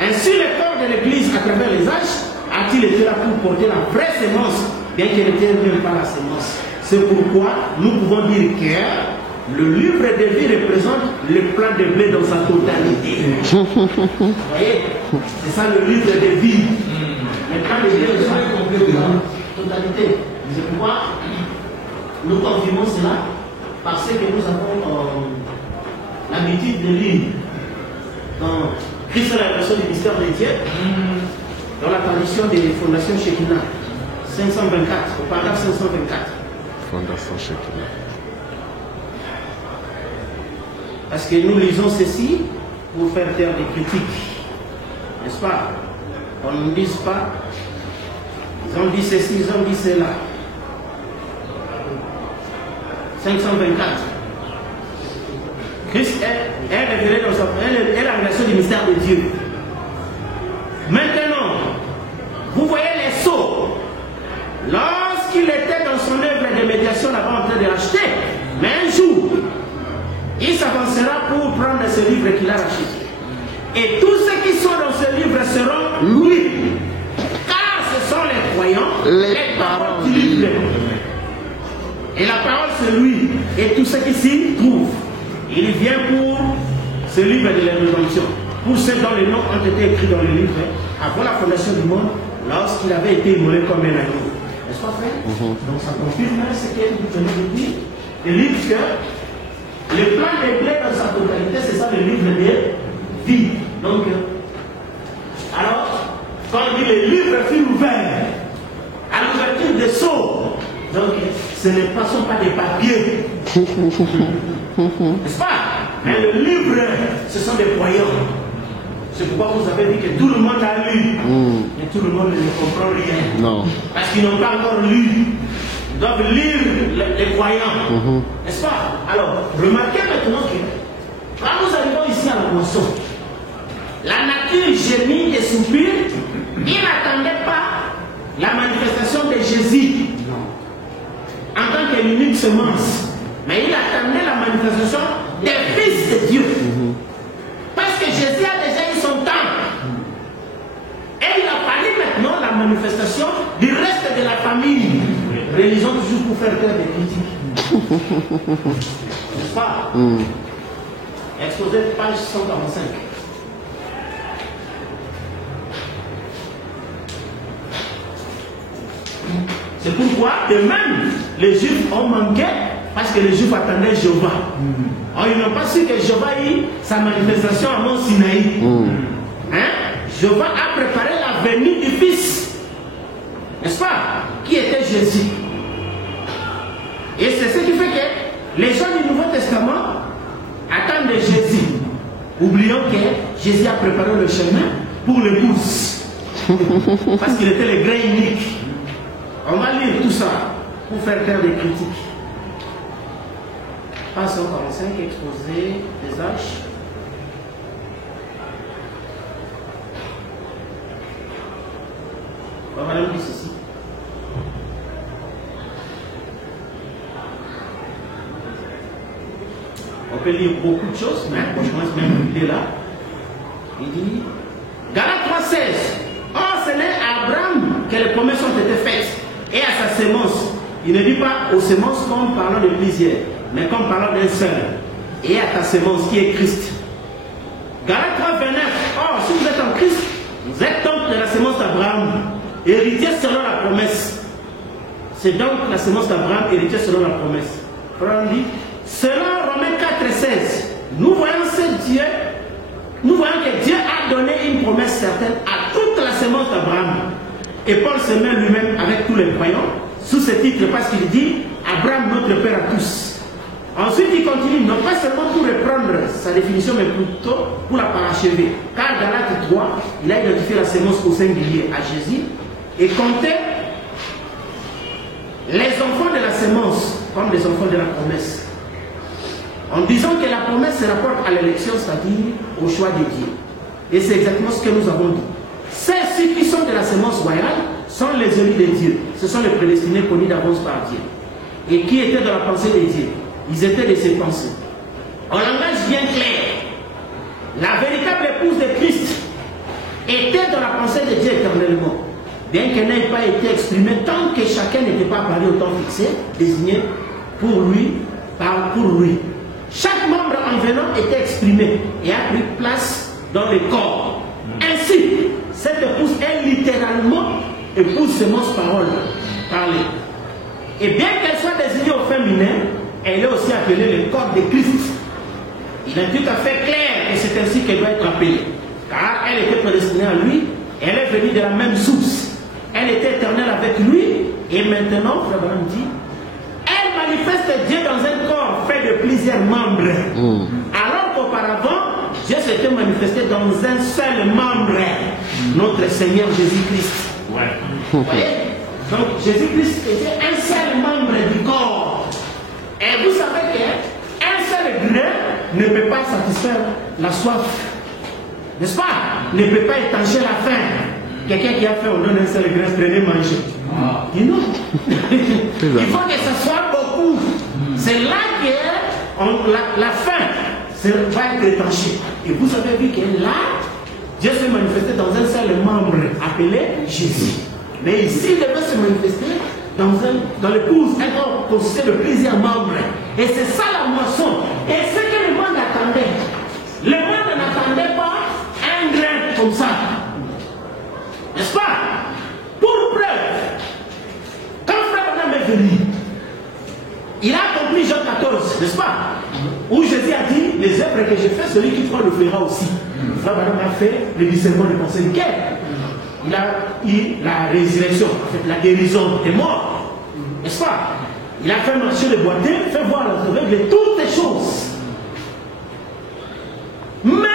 Ainsi, le corps de l'Église, à travers les âges, a-t-il été là pour porter la vraie semence, bien qu'elle n'était même pas la semence. C'est pourquoi nous pouvons dire que le livre de vie représente le plan de blé dans sa totalité. Vous voyez? C'est ça le livre de vie. Le plan de blé dans sa totalité. C'est pourquoi nous confirmons cela, parce que nous avons l'habitude de lire dans Christ est la version du mystère de Dieu, dans la tradition des fondations Shekinah, 524, au paragraphe 524. Fondation Shekinah. Parce que nous lisons ceci pour faire taire des critiques, n'est-ce pas? On ne dit pas, ils ont dit ceci, ils ont dit cela. 524. Christ est révélé dans la révélation du mystère de Dieu. Maintenant, vous voyez les sceaux. Lorsqu'il était dans son œuvre de médiation là-bas en train de racheter, mais un jour, il s'avancera pour prendre ce livre qu'il a racheté. Et tous ceux qui sont dans ce livre seront loués. Car ce sont les croyants, les paroles du livre. Et la parole c'est lui. Et tous ceux qui s'y trouvent. Il vient pour ce livre de la rédemption. Pour ceux dont les noms ont été écrits dans le livre avant la fondation du monde, lorsqu'il avait été immolé comme un agneau. N'est-ce pas, frère? Donc ça confirme ce que vous venez de dire. Le livre que le plan de blé dans sa totalité, c'est ça le livre de vie. Donc, alors, quand on dit le livre fut ouvert, à l'ouverture des sceaux, donc ce ne sont pas des papiers. N'est-ce pas? Mais le livre, ce sont des croyants. C'est pourquoi vous avez dit que tout le monde a lu. Mais tout le monde ne comprend rien. Non. Parce qu'ils n'ont pas encore lu. Ils doivent lire les croyants. N'est-ce pas? Alors, remarquez maintenant que quand nous arrivons ici à la moisson, la nature gémit et soupire. Il n'attendait pas la manifestation de Jésus en tant que l'unique semence. Mais il attendait la manifestation des fils de Dieu. Parce que Jésus a déjà eu son temps. Et il a fallu maintenant la manifestation du reste de la famille. Religion toujours pour faire taire des critiques. N'est-ce pas? Exposé page 145. C'est pourquoi, de même, les Juifs ont manqué parce que les Juifs attendaient Jéhovah. Ils n'ont pas su que Jéhovah a eu sa manifestation à Mont Sinaï. Jéhovah a préparé la venue du Fils. n'est-ce pas? Qui était Jésus. Et c'est ce qui fait que les gens du Nouveau Testament attendent Jésus, oubliant que Jésus a préparé le chemin pour l'épouse. Parce qu'il était le grain unique. On va lire tout ça pour faire des critiques. Page 145, exposé des âges. On va lire ceci. On peut lire beaucoup de choses, mais je commence même à lire là. Il dit Galates 3,16. Or, ce n'est à Abraham que les promesses ont été faites, et à sa sémence. Il ne dit pas aux sémences comme parlant de plusieurs, mais comme parlant d'un seul. Et à ta sémence qui est Christ. Galates 3,29. Or, si vous êtes en Christ, vous êtes donc de la sémence d'Abraham, héritier selon la promesse. C'est donc la sémence d'Abraham, héritier selon la promesse. Frère dit, selon Romains 4,16, nous voyons que Dieu a donné une promesse certaine à toute la sémence d'Abraham. Et Paul se met lui-même avec tous les croyants sous ce titre parce qu'il dit Abraham notre père à tous. Ensuite il continue, non pas seulement pour reprendre sa définition, mais plutôt pour la parachever. Car dans l'acte 3, il a identifié la sémence au singulier à Jésus et comptait les enfants de la sémence comme les enfants de la promesse. En disant que la promesse se rapporte à l'élection, c'est-à-dire au choix de Dieu. Et c'est exactement ce que nous avons dit. Ceux qui sont de la sémence royale sont les élus de Dieu. Ce sont les prédestinés connus d'avance par Dieu. Et qui étaient dans la pensée de Dieu. Ils étaient de ses pensées. En langage bien clair, la véritable épouse de Christ était dans la pensée de Dieu éternellement. Bien qu'elle n'ait pas été exprimée tant que chacun n'était pas parlé au temps fixé, désigné pour lui, pour lui. Chaque membre en venant était exprimé et a pris place dans le corps. Ainsi, cette épouse est littéralement épouse sémence parole parlée. Et bien qu'elle soit désignée au féminin, elle est aussi appelée le corps de Christ. Il est tout à fait clair que c'est ainsi qu'elle doit être appelée. Car elle était prédestinée à lui, elle est venue de la même source. Elle était éternelle avec lui, et maintenant, Frère Branham dit, elle manifeste Dieu dans un corps fait de plusieurs membres. Alors qu'auparavant, Dieu s'était manifesté dans un seul membre, notre Seigneur Jésus-Christ. Ouais. Vous voyez? Donc Jésus-Christ était un seul membre du corps. Et vous savez qu'un seul grain ne peut pas satisfaire la soif. N'est-ce pas? Ne peut pas étancher la faim. Quelqu'un qui a faim, on donne un seul grain, prenez manger. Dis non. Il faut que ce soit beaucoup. C'est là que la faim va être étanchée. Et vous avez vu que là, Dieu s'est manifesté dans un seul membre appelé Jésus. Mais ici, il devait se manifester dans l'épouse, un corps constitué de plusieurs membres. Et c'est ça la moisson. Et ce que le monde attendait. Le monde n'attendait pas un grain comme ça. N'est-ce pas? Pour preuve, quand Frère Branham est venu, il a accompli Jean 14, n'est-ce pas? Où Jésus a dit, les œuvres que j'ai faites, celui qui croit le fera aussi. Frère Branham a fait le discernement de pensée de guerre. Il a eu la résurrection, en fait, la guérison des morts. N'est-ce pas? Il a fait marcher le boiteux, fait voir aux aveugles toutes les choses. Mais,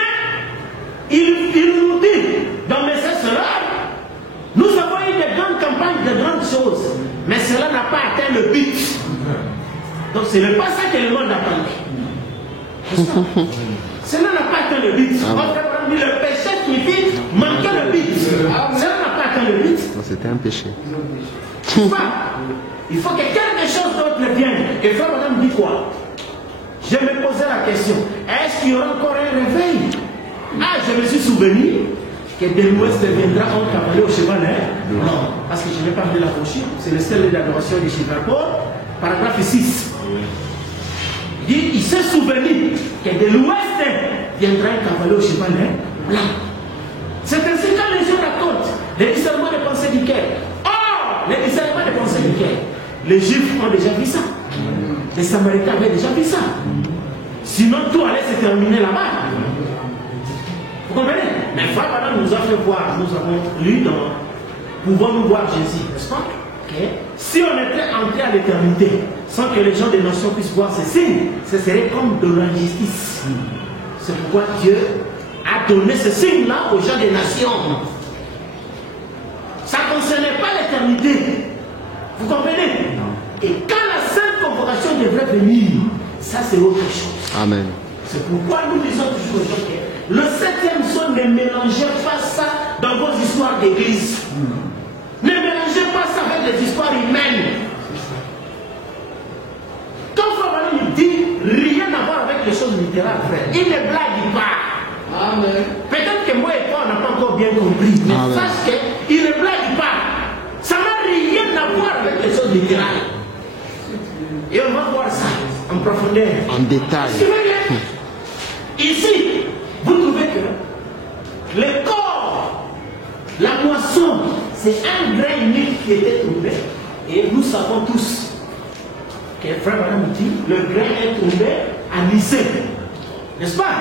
il nous dit, dans Message sera, nous avons eu de grandes campagnes, de grandes choses, mais cela n'a pas atteint le but. Donc ce n'est pas ça que le monde attendait. Cela n'a pas atteint le but. Le péché signifie manquer le but. Cela n'a pas atteint le but. C'était un péché. Il faut que quelque chose d'autre vienne. Et Frère Madame dit quoi? Je me posais la question, est-ce qu'il y aura encore un réveil? Ah, je me suis souvenu que de l'ouest viendra un cavalier au cheval. Non, parce que je n'ai pas vu la brochure. C'est le stèle d'adoration de Chicago, paragraphe 6. Il dit, il s'est souvenu que de l'ouest viendra un cavalier au cheval blanc. C'est ainsi que les gens racontent les discernements de pensée du cœur. Or, les discernements de pensée du cœur, les Juifs ont déjà vu ça. Les Samaritains avaient déjà vu ça. Sinon, tout allait se terminer là-bas. Vous comprenez? Mais Frère Branham nous a fait voir, nous avons lu dans pouvons-nous voir Jésus, n'est-ce pas? Si on était entré à l'éternité sans que les gens des nations puissent voir ces signes, ce serait comme de l'injustice. C'est pourquoi Dieu a donné ce signe-là aux gens des nations. Ça ne concernait pas l'éternité. Vous comprenez? Et quand la sainte convocation devrait venir, ça c'est autre chose. Amen. C'est pourquoi nous disons toujours aux gens que le 7e son, ne mélangez pas ça dans vos histoires d'église. Ne mélangez pas ça avec les histoires humaines. Quand Frère nous dit rien à voir avec les choses littérales, frère, il ne blague pas. Amen. Peut-être que moi et toi, on n'a pas encore bien compris. Mais sache qu'il ne blague pas. Ça n'a rien à voir avec les choses littérales. Et on va voir ça en profondeur. En détail. Ici, vous trouvez que le corps, la moisson, c'est un grain unique qui était tombé. Et nous savons tous que Frère Branham dit, le grain est tombé à Nicée. N'est-ce pas?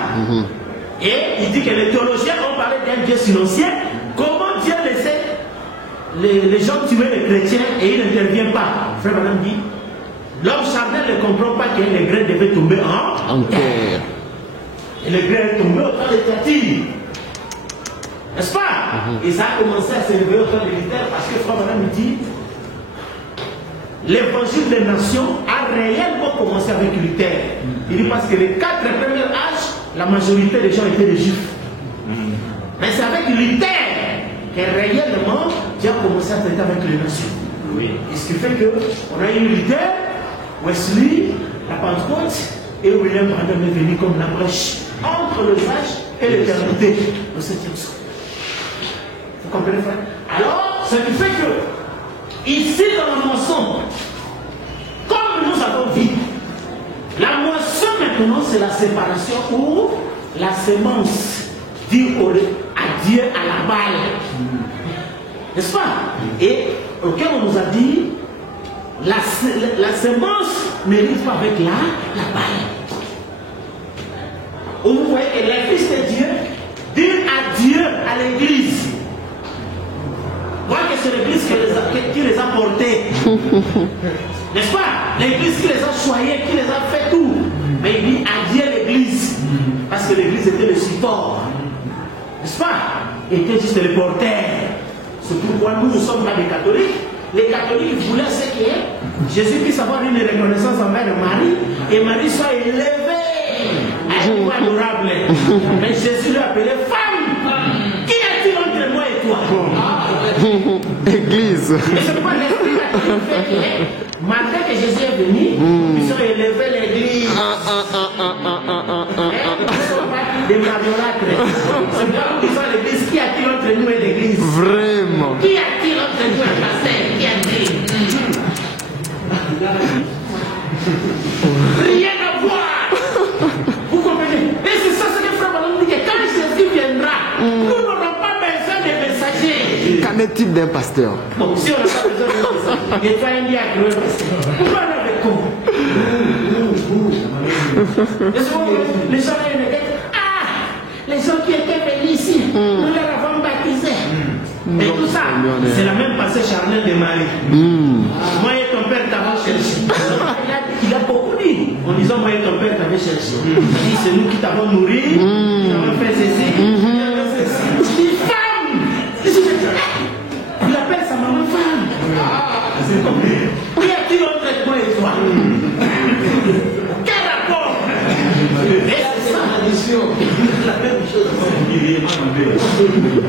Et il dit que les théologiens ont parlé d'un Dieu silencieux. Comment Dieu laissait les gens tuer les chrétiens et il n'intervient pas? Frère Branham dit, l'homme charnel ne comprend pas que les grains devaient tomber en terre. Et le grain est tombé au temps des Thyatire. N'est-ce pas? Et ça a commencé à se réveiller au temps des Luther parce que Frère Branham dit l'évangile des nations a réellement commencé avec Luther. Il dit parce que les 4 premiers âges, la majorité des gens étaient des juifs. Mais c'est avec Luther que réellement Dieu a commencé à traiter avec les nations. Et ce qui fait qu'on a eu Luther, Wesley, la Pentecôte et William Branham est venu comme la brèche entre le âge et l'éternité, le 7e son. Vous comprenez, frère? Alors, ce qui fait que, ici dans la moisson, comme nous avons vu, la moisson maintenant c'est la séparation ou la sémence dit à Dieu à la balle. N'est-ce pas? Et auquel on nous a dit, la sémence ne rit pas avec la balle. Vous voyez que les fils de Dieu disent adieu à l'église. Voilà que c'est l'église qui les a portés. N'est-ce pas? L'église qui les a choyés, qui les a fait tout. Mais il dit adieu à l'église. Parce que l'église était le support. N'est-ce pas? Était juste le porteur. C'est pourquoi nous ne sommes pas des catholiques. Les catholiques voulaient ce que Jésus puisse avoir une reconnaissance envers Marie et Marie soit élevée à un niveau adorable. Mais Jésus lui appelait femme. Qui est-il entre moi et toi? Église. Et c'est pourquoi l'esprit a fait que malgré que Jésus est venu, ils ont élevé l'église. Des mariolâtres. C'est pourquoi nous disons à l'église, qui a-t-il entre nous et l'église? Vraiment. Qui a-t-il entre nous et le pasteur? Qui a-t-il? Rien à voir. Vous comprenez? Et c'est ça ce que Frère Branham dit, que quand Jésus viendra, nous n'aurons pas besoin de messagers. Qu'en est-il d'un pasteur? Bon, si on n'a pas besoin de messagers, et toi un diacre, pourquoi on avait quoi? Les gens les gens qui étaient venus ici, nous les avons baptisés. Et tout ça, c'est la même passée charnelle de Marie. Moi et ton père t'avons cherché. Il a beaucoup dit. En disant, moi et ton père t'avons cherché. Il dit, c'est nous qui t'avons nourri, qui t'avons fait ceci. Il dit, femme. Il appelle sa maman femme. C'est compris. Qui a-t-il entre moi et toi? Quel rapport? Et c'est ça la mission. La même chose.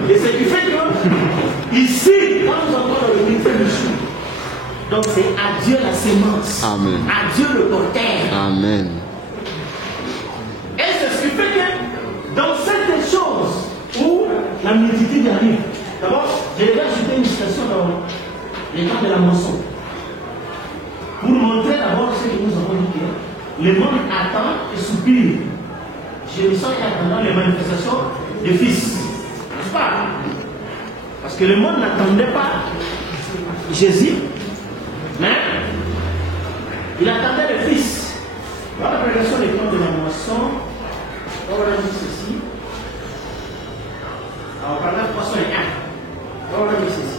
Et ce qui fait que, ici, quand nous avons le ministère du chou, donc c'est à Dieu la sémence. Amen. À Dieu le porteur. Amen. Et c'est ce qui fait que, dans certaines choses où la multitude arrive, d'abord, je vais ajouter une citation dans les temps de la moisson. Pour montrer d'abord ce que nous avons dit que le monde attend et soupire. Je me sens qu'attendant les manifestations des fils. N'est-ce pas? Parce que le monde n'attendait pas Jésus, mais il attendait le fils. Dans la prédication des temps de la moisson, on va dire ceci. Alors, par là, poisson et un. On va dire ceci.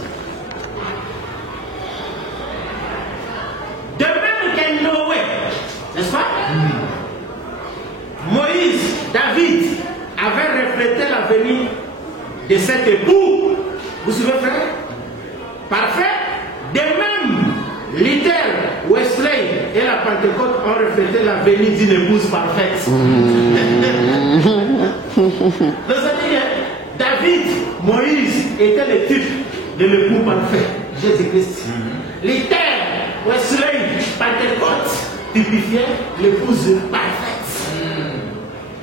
cet époux. Vous suivez, frère? Parfait. De même, Luther, Wesley et la Pentecôte ont reflété la venue d'une épouse parfaite. C'est-à-dire, David, Moïse étaient les types de l'époux parfait, Jésus-Christ. Luther, Wesley, Pentecôte typifiaient l'épouse parfaite.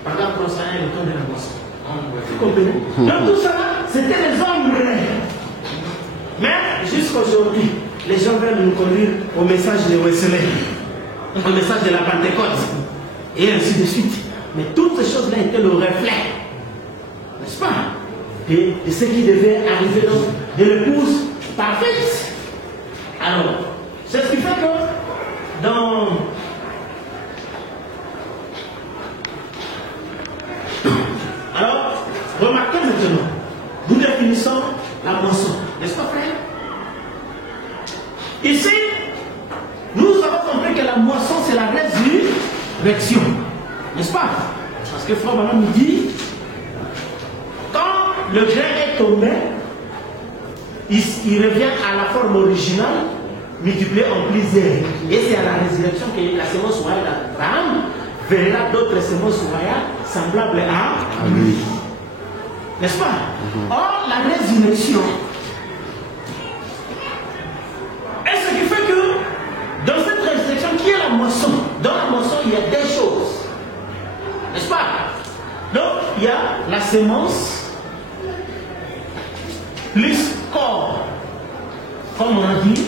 Pendant qu'on s'en est le temps de la moisson. Vous comprenez? Donc tout ça, c'était les hommes. Mais jusqu'aujourd'hui, les gens veulent nous conduire au message de Wesley, au message de la Pentecôte, et ainsi de suite. Mais toutes ces choses-là étaient le reflet, n'est-ce pas, de ce qui devait arriver de l'épouse parfaite. Alors, c'est ce qui fait que dans alors, remarquez maintenant, nous définissons la moisson, n'est-ce pas, frère? Ici, nous avons compris que la moisson, c'est la résurrection, n'est-ce pas? Parce que Frère Branham nous dit, quand le grain est tombé, il revient à la forme originale, multiplié en plusieurs. Et c'est à la résurrection que la semence royale d'Abraham verra d'autres semences royales semblables à lui. N'est-ce pas? Or, la résurrection, et ce qui fait que dans cette résurrection, qui est la moisson? Dans la moisson, il y a des choses. N'est-ce pas? Donc, il y a la semence plus corps. Comme on a dit,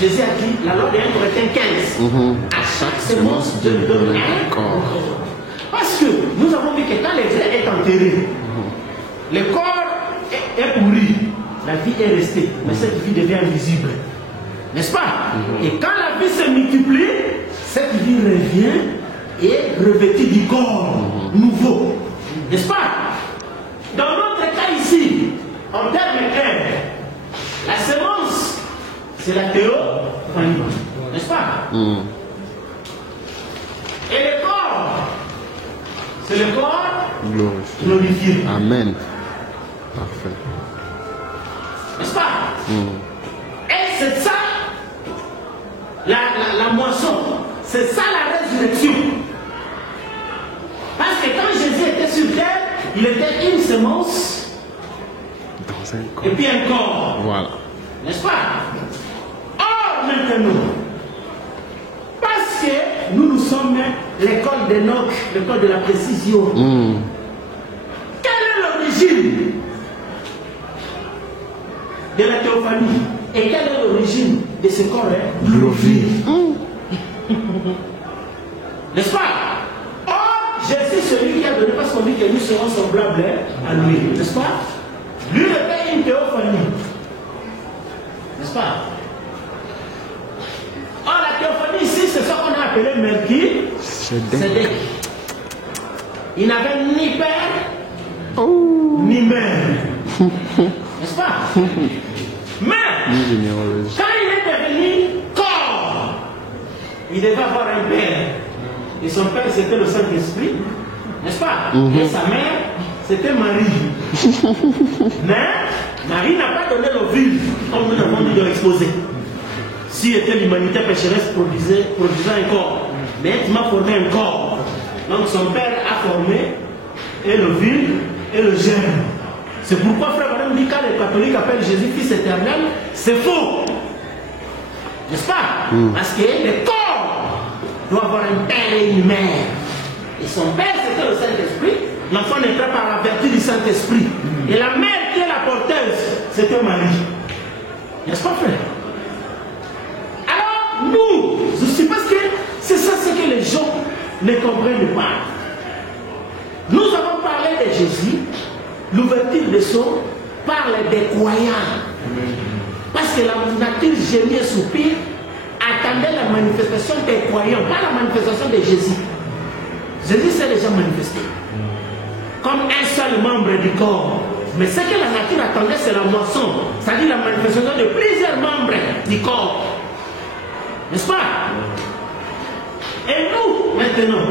Jésus a dit, la loi de 1 Corinthiens 15. À chaque semence, Dieu donne un corps. Parce que nous avons vu que quand le grain est enterré, le corps est pourri, la vie est restée, mais cette vie devient invisible. N'est-ce pas? Et quand la vie se multiplie, cette vie revient et revêtue du corps nouveau. N'est-ce pas? Dans notre cas ici, en termes clairs, la semence, c'est la théophanie. N'est-ce pas? Et le corps, c'est le corps glorifié. Amen. Parfait. N'est-ce pas? Et c'est ça, la moisson. C'est ça la résurrection. Parce que quand Jésus était sur terre, il était une semence Dans un corps. et puis un corps. Voilà. N'est-ce pas? Or, maintenant, parce que nous sommes l'école d'Enoch, l'école de la précision. Quelle est l'origine de la théophanie? Et quelle est l'origine de ce corps glorifié? N'est-ce pas? Or, Jésus, celui qui a donné, parce qu'on dit que nous serons semblables à lui. N'est-ce pas? Lui était une théophanie. N'est-ce pas? Or, la théophanie ici, c'est ce qu'on a appelé Melchisédek. Il n'avait ni père, ni mère. N'est-ce pas? Mais, quand il est devenu corps, il devait avoir un père. Et son père, c'était le Saint-Esprit. N'est-ce pas? Et sa mère, c'était Marie. Mais, Marie n'a pas donné l'ovule, comme nous avons dit de l'exposer. Si était l'humanité pécheresse produisant un corps, mais il m'a formé un corps. Donc son père a formé et l'ovule et le germe. C'est pourquoi Frère Branham dit quand les catholiques appellent Jésus Fils éternel, c'est faux. N'est-ce pas? Parce que le corps doit avoir un père et une mère. Et son père c'était le Saint-Esprit. L'enfant naîtra par la vertu du Saint-Esprit. Et la mère qui est la porteuse, c'était Marie. N'est-ce pas, frère? Alors, nous aussi, parce que c'est ça ce que les gens ne comprennent pas. Nous avons parlé de Jésus, l'ouverture des sceaux parle des croyants. Parce que la nature gémit et soupire, attendait la manifestation des croyants, pas la manifestation de Jésus. Jésus s'est déjà manifesté comme un seul membre du corps. Mais ce que la nature attendait, c'est la moisson, c'est-à-dire la manifestation de plusieurs membres du corps. N'est-ce pas? Et nous, maintenant,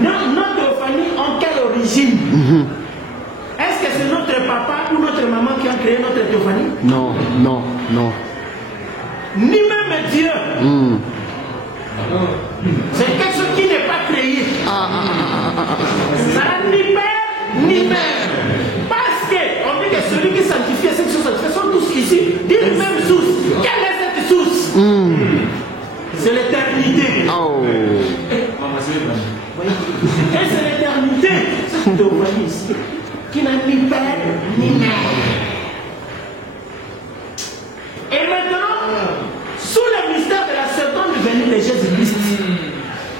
nos familles ont quelle origine? Est-ce que c'est notre papa ou notre maman qui a créé notre théophanie? Non, non, non. Ni même Dieu. C'est quelque chose qui n'est pas créé. Ça n'a ni père ni mère. Parce qu'on dit que celui qui sanctifie et ceux qui sont sanctifiés sont tous ici d'une même source. Quelle est cette source? C'est l'éternité. Oh. Et c'est l'éternité, ce que vous voyez ici, qui n'a ni père ni mère. Et maintenant, sous le mystère de la seconde venue de Jésus-Christ,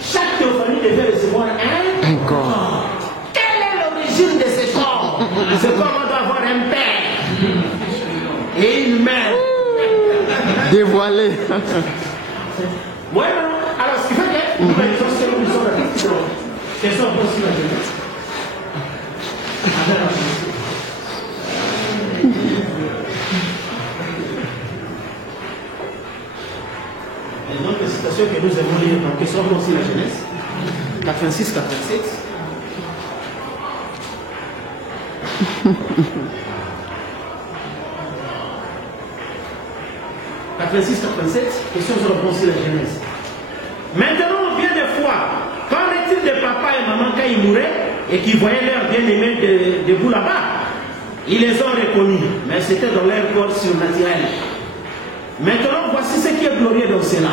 chaque théophanie devait recevoir un corps. Quelle est l'origine de ce corps? Ce corps doit avoir un père et une mère. Dévoilé. Ouais, non. Alors, ce qui fait que nous réalisons ce que nous sommes là. C'est ça aussi la jeunesse. Et donc, les citations que nous avons lire dans Question aussi la jeunesse, 86-87. Question sur le concile de la Genèse. Maintenant, bien des fois, qu'en est-il de papa et maman quand ils mouraient et qu'ils voyaient leur bien-aimé debout là-bas? Ils les ont reconnus, mais c'était dans leur corps surnaturel. Maintenant, voici ce qui est glorieux dans cela.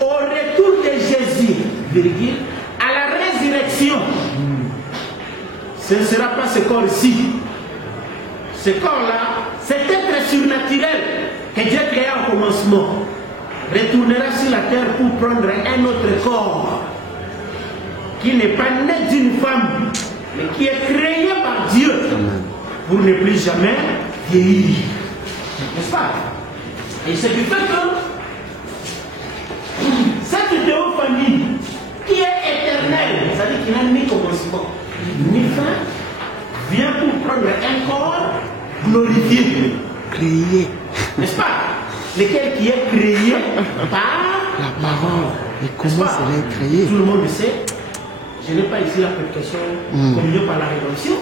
Au retour de Jésus, virgule, à la résurrection, ce ne sera pas ce corps-ci. Ce corps-là, cet être surnaturel que Dieu créa au commencement, retournera sur la terre pour prendre un autre corps qui n'est pas né d'une femme, mais qui est créé par Dieu pour ne plus jamais vieillir. N'est-ce pas? Et c'est du fait que cette théophanie qui est éternelle, c'est-à-dire qui n'a ni commencement ni fin, vient pour prendre un corps glorifié, créé. N'est-ce pas? Lequel qui est créé par la parole. Et comment ça va être créé? Tout le monde le sait. Je n'ai pas ici la prédication communion par la rédemption.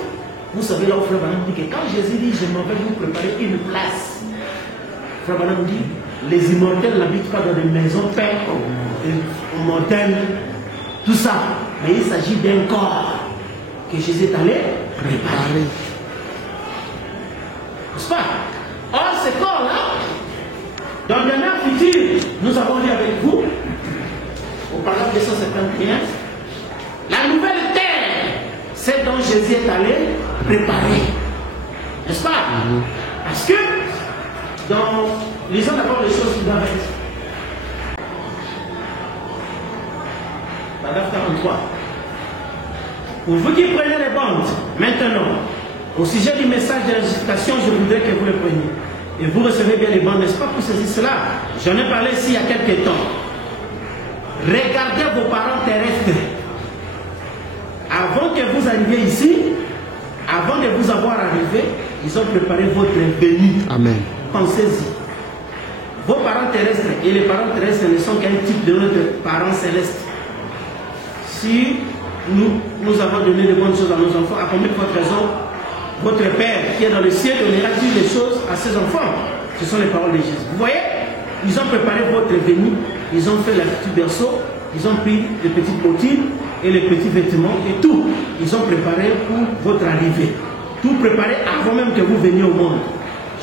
Vous savez là où Frère Branham dit que quand Jésus dit je m'en vais vous préparer une place, Frère Branham dit les immortels n'habitent pas dans des maisons peintes, des montagnes, tout ça. Mais il s'agit d'un corps que Jésus est allé préparer. N'est-ce pas? Or, ce corps-là, dans le dernier futur, nous avons lu avec vous, au paragraphe 271, la nouvelle terre, c'est dont Jésus est allé préparer. N'est-ce pas? Parce que, lisons d'abord les choses qui doivent être. Paragraphe 43. Pour vous qui prenez les bandes, maintenant, au sujet du message de la justification, je voudrais que vous le preniez. Et vous recevez bien les bandes, n'est-ce pas, pour saisir cela? J'en ai parlé ici il y a quelques temps. Regardez vos parents terrestres. Avant que vous arriviez ici, avant de vous avoir arrivé, ils ont préparé votre venue. Amen. Pensez-y. Vos parents terrestres et les parents terrestres ne sont qu'un type de notre parent céleste. Si nous avons donné de bonnes choses à nos enfants, à combien de votre raison, votre Père qui est dans le ciel donnera-t-il des choses à ses enfants? Ce sont les paroles de Jésus. Vous voyez, ils ont préparé votre venue, ils ont fait la petite berceau, ils ont pris les petites bottines et les petits vêtements et tout. Ils ont préparé pour votre arrivée. Tout préparé avant même que vous veniez au monde.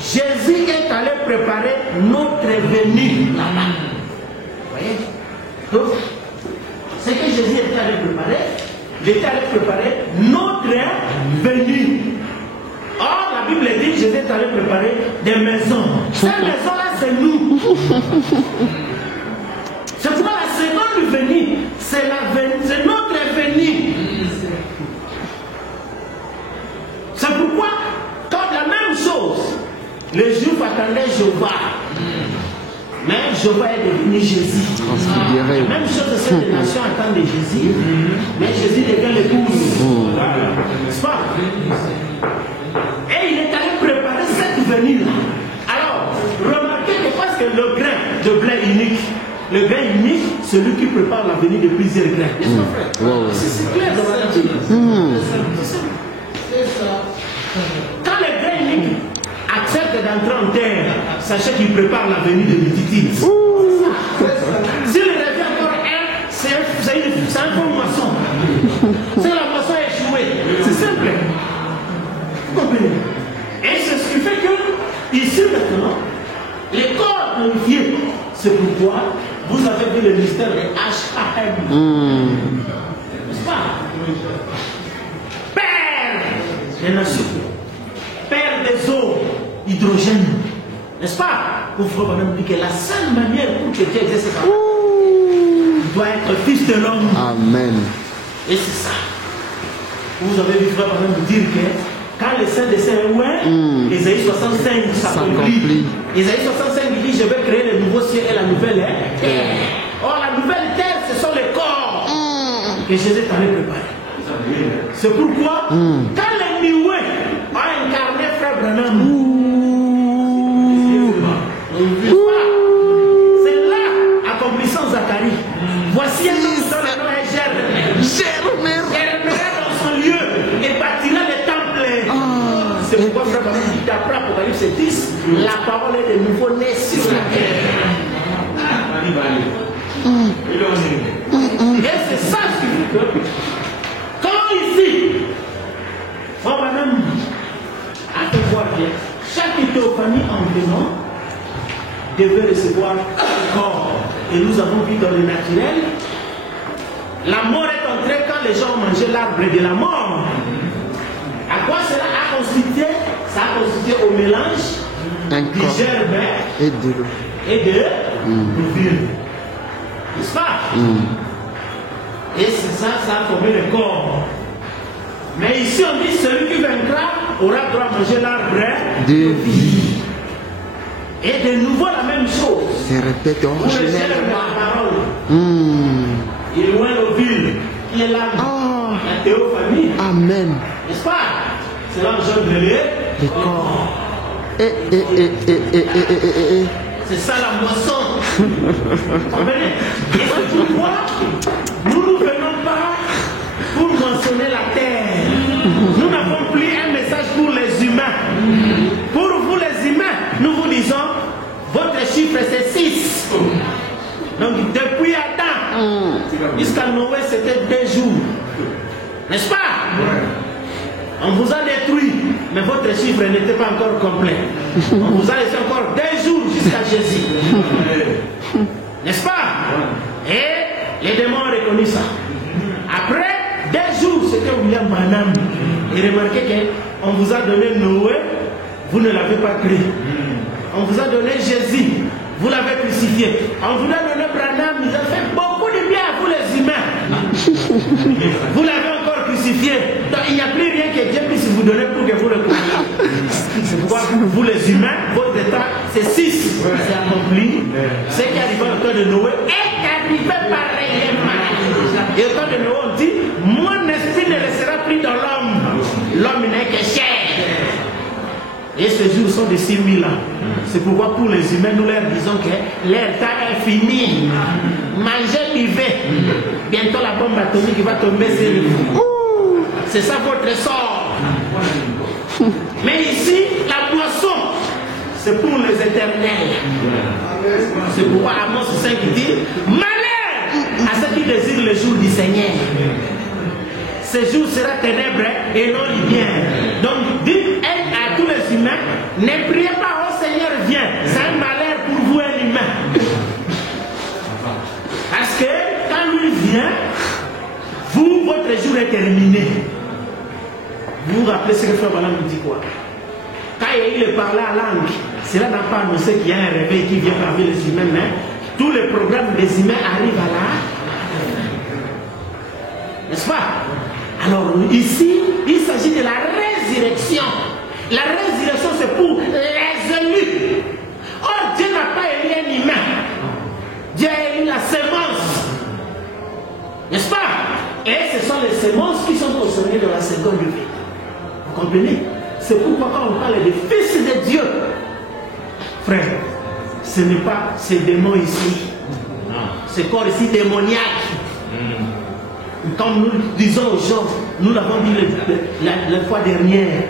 Jésus est allé préparer notre venue là-bas. Vous voyez? Donc, ce que Jésus était allé préparer, il était allé préparer notre venue. Or, la Bible dit que Jésus est allé préparer des maisons. Ces maisons-là, c'est nous. C'est pourquoi la seconde venue, c'est notre venue. C'est pourquoi, comme la même chose, les Juifs attendaient Jéhovah. Mais Jéhovah est devenu Jésus. La même chose que ces nations attendent de Jésus, mais Jésus devient l'épouse. N'est-ce pas? Et il est allé préparer cette venue-là. Alors, remarquez que parce que le grain de blé unique, le grain unique, c'est lui qui prépare la venue de plusieurs grains. N'est-ce pas, frère? C'est clair dans la Bible. C'est ça. accepte d'entrer en terre, sachez qu'il prépare la venue de l'Utitite. S'il revient encore c'est un bon moisson. C'est la moisson échouée. C'est simple. Vous comprenez? Et c'est ce qui fait que, ici maintenant, les corps glorifiés, c'est pourquoi vous avez vu le mystère des HAM. N'est-ce pas? Père des nations, Père des eaux, hydrogène. N'est-ce pas? Vous frère Branham dit que la seule manière pour que Dieu exerce sa il doit être fils de l'homme. Amen. Et c'est ça. Vous avez vu frère Branham vous dire que quand le Saint des Saints est loin, Ésaïe 65 s'accomplit. Ésaïe 65 dit, je vais créer le nouveau ciel et la nouvelle terre. Or la nouvelle terre, ce sont les corps que Jésus t'avait préparé. C'est pourquoi, quand les Nioué ont incarné frère Branham, c'est là, accomplissant Zacharie. Voici un homme dans le nom est Germain. Germain dans son lieu et bâtira les temples. C'est pourquoi frère Branham dit d'après Apocalypse 10, la parole est de nouveau née sur la terre. Et c'est ça ce qui dit que quand ici, frère Branham a fait voir bien, chaque théophanie en venant devait recevoir un corps. Et nous avons vu dans le naturel, la mort est entrée quand les gens ont mangé l'arbre de la mort. À quoi cela a constitué? Ça a constitué au mélange du germe et de l'eau. Et de l'ovule. N'est-ce pas? Et c'est ça, ça a formé le corps. Mais ici on dit celui qui vaincra aura droit à manger l'arbre de vie. Et de nouveau la même chose. C'est répète originellement. Il est loin l'ovule, qui est l'âme, la théophanie. Amen. N'est-ce pas? C'est là le genre de les corps. C'est ça la moisson. Comprenez? Et c'est pourquoi nous ne venons pas pour moissonner la terre. Nous n'avons plus un message pour les humains. Pour vous les humains, nous vous disons, votre chiffre c'est 6. Donc depuis Adam jusqu'à Noé c'était 2 jours. N'est-ce pas? On vous a détruit, mais votre chiffre n'était pas encore complet. On vous a laissé encore 2 jours jusqu'à Jésus. N'est-ce pas? Et les démons ont reconnu ça. Après 2 jours, c'était William Branham. Et remarquez qu'on vous a donné Noé, vous ne l'avez pas cru. On vous a donné Jésus, vous l'avez crucifié. On vous a donné Branham, il a fait beaucoup de bien à vous les humains. Vous l'avez encore crucifié. Donc il n'y a plus rien que Dieu puisse vous donner pour que vous le croyiez. C'est pourquoi vous les humains, votre état, c'est 6. C'est accompli. Ce qui arrive au temps de Noé est arrivé pareillement. Et au temps de Noé, on dit, mon esprit ne restera plus dans l'homme. L'homme n'est que chair. Et ces jours sont de 6000 ans. C'est pourquoi pour les humains, nous leur disons que leur temps est fini. Mangez, vivez. Bientôt la bombe atomique va tomber sur vous. C'est ça votre sort. Mais ici, la moisson, c'est pour les éternels. C'est pourquoi Amos 5 dit, malheur à ceux qui désirent le jour du Seigneur. Ce jour sera ténèbres et non lumière. Donc dites à tous les humains, ne priez pas, oh Seigneur viens. C'est un malheur pour vous un humain. Parce que quand lui vient, vous, votre jour est terminé. Vous vous rappelez ce que Frère Branham nous dit quoi? Quand il parlait à langue, cela n'a pas annoncé qu'il y a un réveil qui vient parmi les humains, mais tous les programmes des humains arrivent à la... N'est-ce pas? Alors ici, il s'agit de la résurrection. La résurrection, c'est pour les élus. Or, Dieu n'a pas élu un humain. Dieu a élu la sémence. N'est-ce pas? Et ce sont les sémences qui sont concernées dans la seconde vie. Vous comprenez? C'est pourquoi quand on parle de fils de Dieu, frère, ce n'est pas ces démons ici. Ce corps ici démoniaque. Comme nous disons aux gens, nous l'avons dit la fois dernière,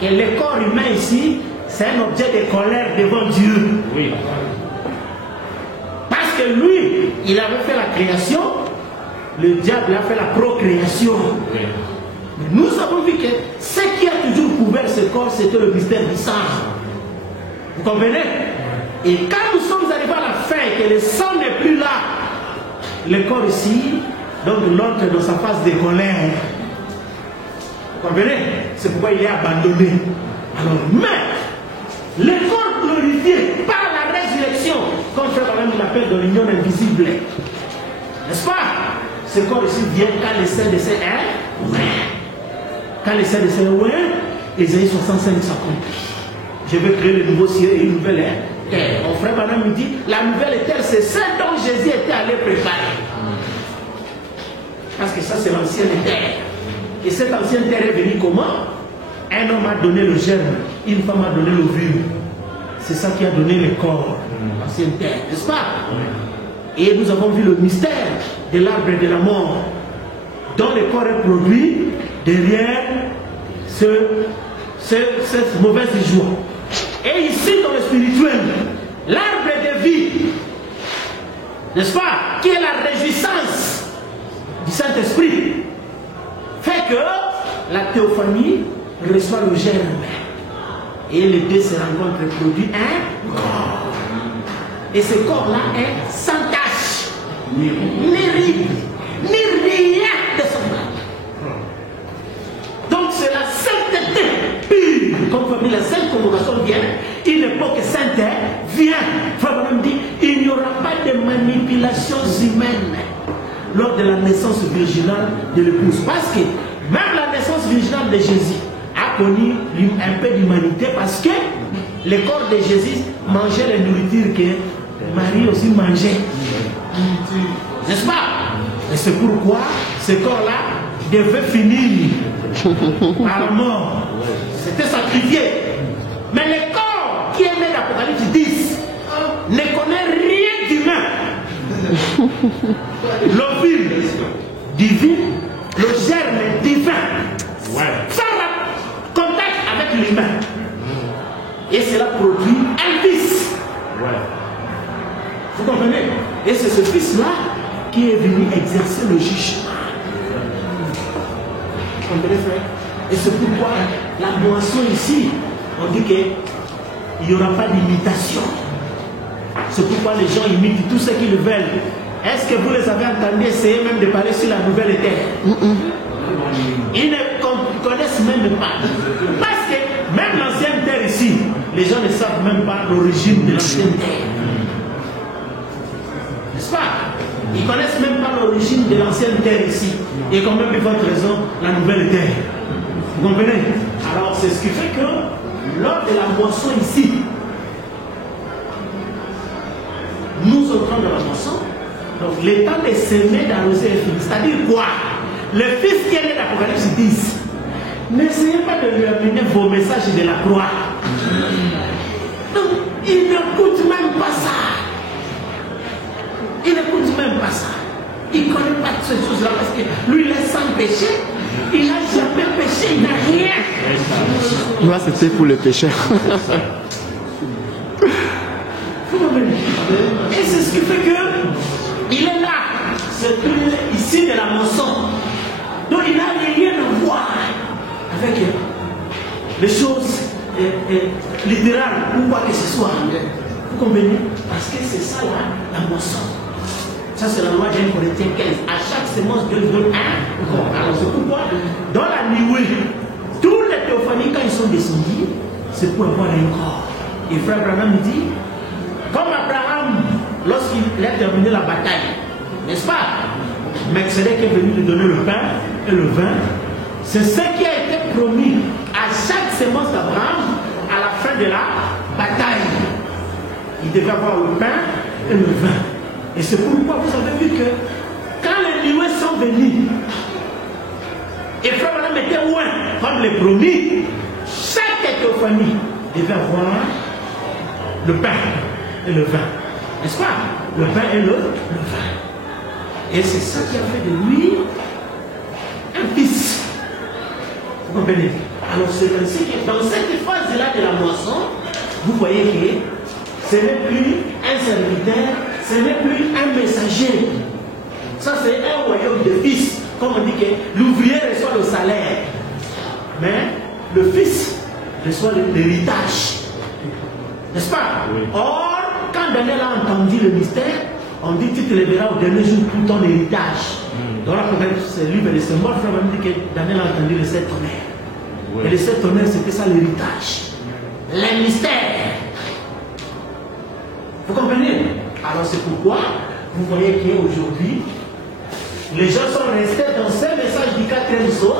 que le corps humain ici, c'est un objet de colère devant Dieu. Oui. Parce que lui, il avait fait la création, le diable a fait la procréation. Oui. Mais nous avons vu que ce qui a toujours couvert ce corps, c'était le mystère du sang. Vous comprenez? Et quand nous sommes arrivés à la fin, que le sang n'est plus là, le corps ici, donc l'autre dans sa phase de colère. Vous comprenez? C'est pourquoi il est abandonné. Alors, mais le corps glorifié par la résurrection, comme frère quand même l'appelle dans l'union invisible, n'est-ce pas? Ce corps ici vient quand les saints de ces quand les saints de ces Ésaïe 65 s'accomplit. Je vais créer le nouveau ciel et une nouvelle terre. Mon frère Madame me dit, la nouvelle terre, c'est celle dont Jésus était allé préparer. Parce que ça, c'est l'ancienne terre. Et cette ancienne terre est venue comment? Un homme a donné le germe, une femme a donné l'ovule. C'est ça qui a donné le corps, l'ancienne terre, n'est-ce pas? Et nous avons vu le mystère de l'arbre de la mort, dont le corps est produit derrière cette mauvaise joie. Et ici, dans le spirituel, l'arbre de vie, n'est-ce pas, qui est la réjouissance du Saint-Esprit, fait que la théophanie reçoit le germe. Et les deux se rencontrent et produisent un corps. Et ce corps-là est sans tache, ni ride, ni rien de semblable. Donc c'est la sainteté pure. Comme la sainte convocation vient, une époque sainte vient. Frère Branham dit, il n'y aura pas de manipulations humaines lors de la naissance virginale de l'épouse. Parce que même la naissance virginale de Jésus a connu un peu d'humanité parce que le corps de Jésus mangeait la nourriture que Marie aussi mangeait. N'est-ce pas? Et c'est pourquoi ce corps-là devait finir par la mort. C'était sacrifié. Mais le corps qui est né d'Apocalypse 10 ne connaît rien d'humain. L'ovule divin, le germe divin, sans contact avec l'humain. Et cela produit un fils. Vous comprenez? Et c'est ce fils-là qui est venu exercer le jugement. Vous comprenez, frère? Et c'est pourquoi la boisson ici, on dit qu'il n'y aura pas d'imitation. C'est pourquoi les gens imitent tout ce qu'ils veulent. Est-ce que vous les avez entendus essayer même de parler sur la nouvelle terre? Ils ne connaissent même pas. Parce que même l'ancienne terre ici, les gens ne savent même pas l'origine de l'ancienne terre. N'est-ce pas? Ils ne connaissent même pas l'origine de l'ancienne terre ici. Et quand même, pour votre raison, la nouvelle terre. Vous comprenez? Alors, c'est ce qui fait que lors de la moisson ici, nous entrons dans la moisson. Donc, le temps de s'aimer, d'arroser est fini. C'est-à-dire quoi? Le fils qui est né d'Apocalypse 10, n'essayez pas de lui amener vos messages de la croix. Donc, il n'écoute même pas ça. Il n'écoute même pas ça. Il ne connaît pas ces choses-là parce que lui, il est sans péché. Il n'a jamais péché, il n'a rien. Moi, c'était pour le pécheur. Et c'est ce qui fait que il est là, c'est ici de la moisson. Donc il n'a rien à voir avec les choses littérales ou quoi que ce soit. Vous comprenez? Parce que c'est ça là, la moisson. Ça c'est la loi d'Un Corinthiens 15. À chaque semence, Dieu donne un corps. Alors c'est pourquoi, dans la nuée, tous les théophanies, quand ils sont descendus, c'est pour avoir un corps. Et frère Branham dit, comme Abraham, lorsqu'il a terminé la bataille, n'est-ce pas? Melchizedek est venu lui donner le pain et le vin. C'est ce qui a été promis à chaque semence d'Abraham à la fin de la bataille. Il devait avoir le pain et le vin. Et c'est pourquoi vous avez vu que quand les nuées sont venues, et frère Branham était loin, comme les promis, chaque théophanie devait avoir le pain et le vin. N'est-ce pas? Le pain et le vin. Et c'est ça qui a fait de lui un fils. Vous comprenez? Alors c'est ainsi que dans cette phase-là de la moisson, vous voyez que ce n'est plus un serviteur, ce n'est plus un messager. Ça, c'est un royaume de fils. Comme on dit que l'ouvrier reçoit le salaire, mais le fils reçoit l'héritage. N'est-ce pas? Oui. Or, quand Daniel a entendu le mystère, on dit tu te lèveras au dernier jour pour ton héritage. Donc là, c'est lui, mais le symbole, frère, on dit que Daniel a entendu le 7 tonnerres. Oui. Et le 7 tonnerres, c'était ça l'héritage. Les mystères. Vous comprenez? Alors c'est pourquoi vous voyez qu'aujourd'hui, les gens sont restés dans ce message du 4e jour,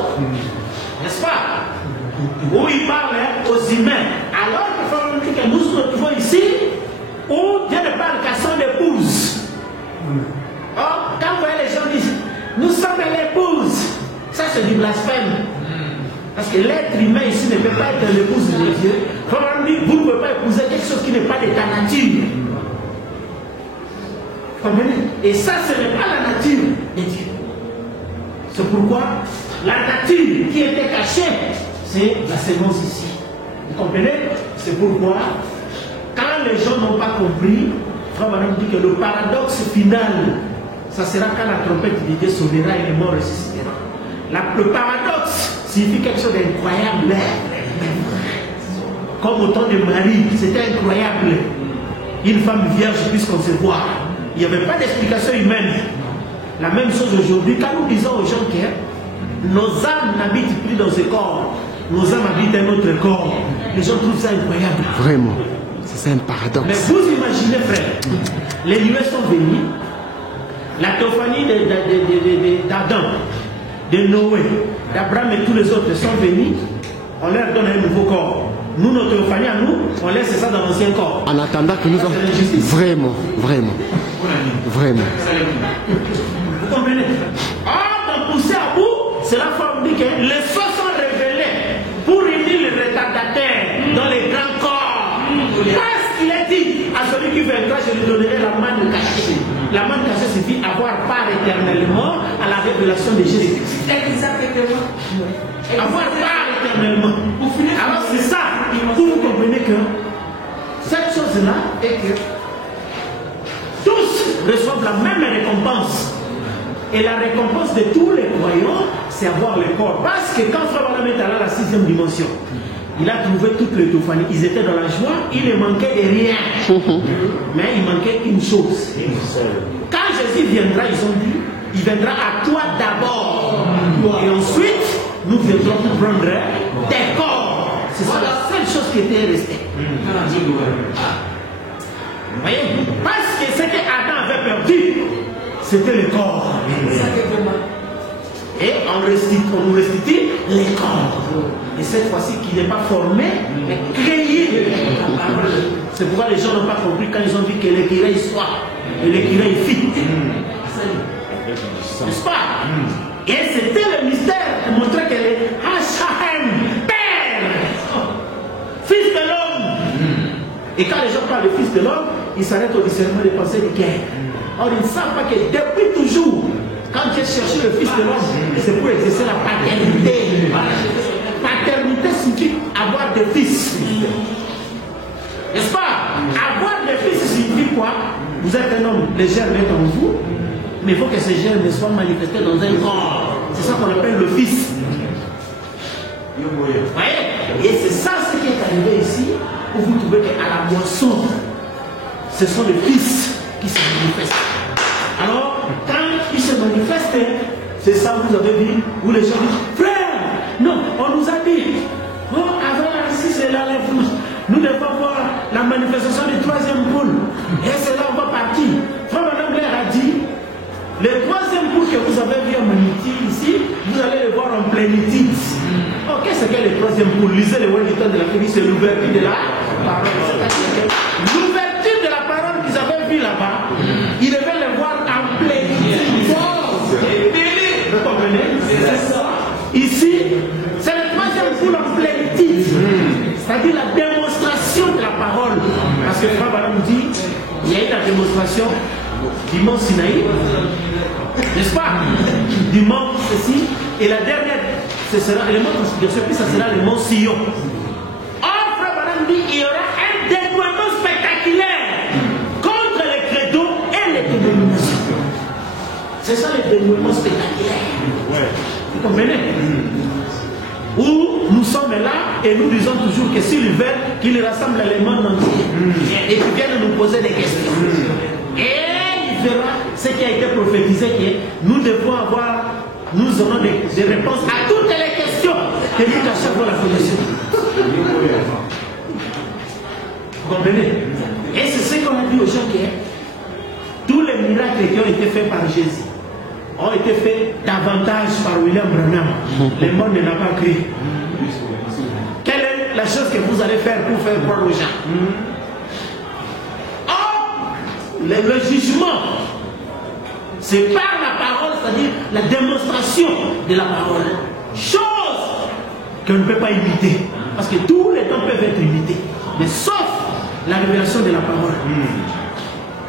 n'est-ce pas? Où il parle aux humains. Alors que nous nous retrouvons ici, où Dieu ne parle qu'à son épouse. Or, quand vous voyez les gens disent, nous sommes l'épouse, ça c'est du blasphème. Parce que l'être humain ici ne peut pas être l'épouse de Dieu. Vous ne pouvez pas épouser quelque chose qui n'est pas de ta nature. Et ça, ce n'est pas la nature de Dieu. C'est pourquoi la nature qui était cachée, c'est la sémence ici. Vous comprenez? C'est pourquoi, quand les gens n'ont pas compris, Frère Madame dit que le paradoxe final, ça sera quand la trompette de Dieu sonnera et les morts ressusciteront. Le paradoxe signifie quelque chose d'incroyable. Comme au temps de Marie, c'était incroyable. Une femme vierge puisse concevoir. Il n'y avait pas d'explication humaine. La même chose aujourd'hui, quand nous disons aux gens que nos âmes n'habitent plus dans ce corps, nos âmes habitent un autre corps, les gens trouvent ça incroyable. Vraiment, c'est un paradoxe. Mais vous imaginez, frère, les nuées sont venues, la théophanie d'Adam, de Noé, d'Abraham et tous les autres sont venus, on leur donne un nouveau corps. Nous, notre théophanie à nous, on laisse ça dans l'ancien corps. En attendant que nous avons... Vraiment. Vous comprenez? Or, poussé à bout, c'est la forme dit que les soins sont révélés pour unir les retardataires dans les grands corps. Parce qu'il est dit à celui qui vaincra, je lui donnerai la manne cachée. La manne cachée signifie avoir part éternellement à la révélation de Jésus-Christ. Avoir part éternellement. Alors c'est ça, pour vous comprenez que cette chose-là est que tous reçoivent la même récompense. Et la récompense de tous les croyants, c'est avoir le corps. Parce que quand Frère Madame est allé à la 6e dimension, il a trouvé toutes les théophanies. Ils étaient dans la joie, il ne manquait de rien. Mais il manquait une chose. Quand Jésus viendra, ils ont dit, il viendra à toi d'abord. Et ensuite, nous viendrons pour prendre des corps. C'est ça la seule chose qui était restée. Vous voyez? Parce que ce que Adam avait perdu, c'était le corps. Et on nous restitue les corps. Et cette fois-ci, qui n'est pas formé, mais créé. C'est pourquoi les gens n'ont pas compris quand ils ont dit que l'écureuil soit. Et l'écureuil fit. N'est-ce pas? Et c'était le mystère de montrer que les Hachem, Père, Fils de l'homme. Et quand les gens parlent de Fils de l'homme, ils s'arrêtent au discernement des pensées de guerre. Or, ils ne savent pas que depuis toujours, quand tu as cherché le Fils de l'homme, c'est pour exercer la paternité. Paternité signifie avoir des fils. N'est-ce pas? Avoir des fils signifie quoi? Vous êtes un homme, les germes sont en vous, mais il faut que ces germes soient manifestés dans un corps. C'est ça qu'on appelle le fils. Vous voyez? Et c'est ça ce qui est arrivé ici, où vous trouvez qu'à la moisson, ce sont les fils qui se manifestent. Alors, quand ils se manifestent, c'est ça que vous avez vu, où les gens disent, frère, non, on nous a dit, oh, avant si c'est là les fruits, nous devons voir la manifestation du 3e poule. Et c'est là on va partir. Frère Madame Blair a dit, le 3e poule que vous avez vu en magnitude ici, vous allez le voir en plénitude. Oh, qu'est-ce que le 3e poule? Lisez le Wellington de la Fédération, c'est l'ouverture de la parole. L'ouverture de la parole qu'ils avaient vu là-bas, ils devaient le voir en plénitude. Vous comprenez? C'est ça. Ici, c'est le 3e poule en plénitude. C'est-à-dire la démonstration de la parole. Parce que Frère Madame dit, il y a eu la démonstration du mont Sinaï, n'est-ce pas? Du mont ceci, et la dernière, ce sera, le mont de ce pays, ça sera le mont Sion. Or, Frère Madame dit, il y aura un C'est ça les démouillements spectaculaires. Vous comprenez? Où nous sommes là et nous disons toujours que s'ils veulent qu'ils rassemblent les mondes entiers et qu'ils viennent nous poser des questions. Et il verra ce qui a été prophétisé, que nous devons avoir, nous aurons des réponses à toutes les questions que nous cachons pour la commission. Vous comprenez? Et c'est ce qu'on a dit aux gens, que tous les miracles qui ont été faits par Jésus ont été faits davantage par William Branham. Le monde ne l'a pas créé. Quelle est la chose que vous allez faire pour faire croire aux gens? Le jugement, c'est par la parole, c'est-à-dire la démonstration de la parole. Chose qu'on ne peut pas imiter. Parce que tous les temps peuvent être imités. Mais sauf la révélation de la parole.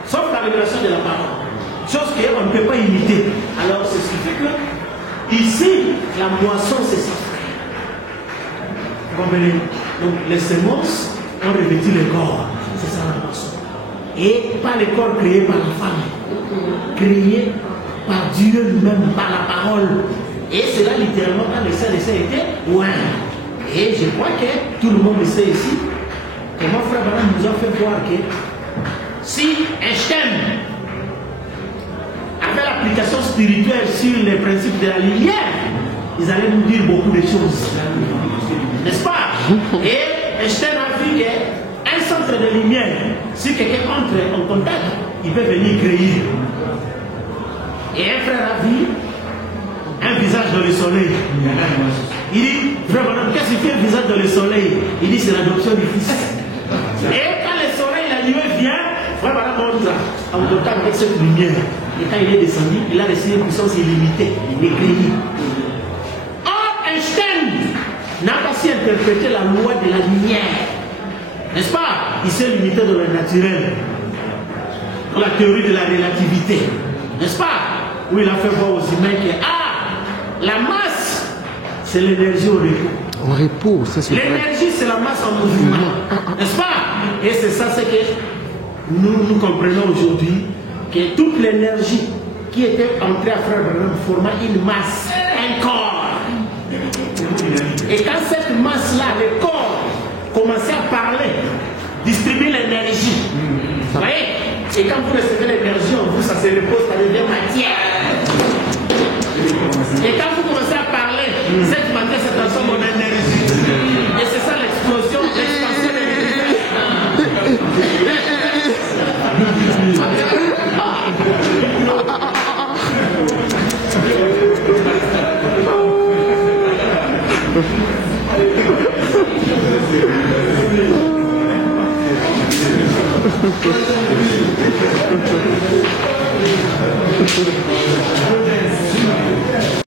Sauf la révélation de la parole. Chose qu'on ne peut pas imiter. Alors, c'est ce qui fait que ici, la moisson, c'est ça. Vous comprenez? Donc, les semences ont revêtu le corps. C'est ça la moisson. Et pas le corps créé par la femme. Créé par Dieu lui-même, par la parole. Et c'est là, littéralement, quand le sein était ouais. Et je crois que tout le monde sait ici comment Frère Branham nous a fait voir que si Einstein avait l'application spirituelle sur les principes de la lumière, ils allaient nous dire beaucoup de choses. N'est-ce pas? Et Einstein a vu qu'un centre de lumière, si quelqu'un entre en contact, il peut venir créer. Et un frère a vu un visage dans le soleil. Il dit, Frère Branham, qu'est-ce qui fait un visage dans le soleil? Il dit, c'est l'adoption du fils. Et quand le soleil, la lumière vient, Frère Branham montre en contact avec cette lumière. Et quand il est descendu, il a reçu une puissance illimitée, incriée. Or, Einstein n'a pas su interpréter la loi de la lumière. N'est-ce pas? Il s'est limité dans le naturel, dans la théorie de la relativité. N'est-ce pas? Où il a fait voir aux humains que la masse, c'est l'énergie au repos. Au repos, ça c'est vrai. L'énergie, c'est la masse en mouvement. N'est-ce pas? Et c'est ça, c'est que nous comprenons aujourd'hui, que toute l'énergie qui était entrée à Frère Branham formait une masse, un corps. Et quand cette masse-là, le corps, commençait à parler, distribuer l'énergie, vous voyez? Et quand vous recevez l'énergie en vous, ça se repose, ça devient matière. Et quand vous commencez à parler, cette matière se transforme en énergie. Et c'est ça l'explosion, l'expansion de l'univers.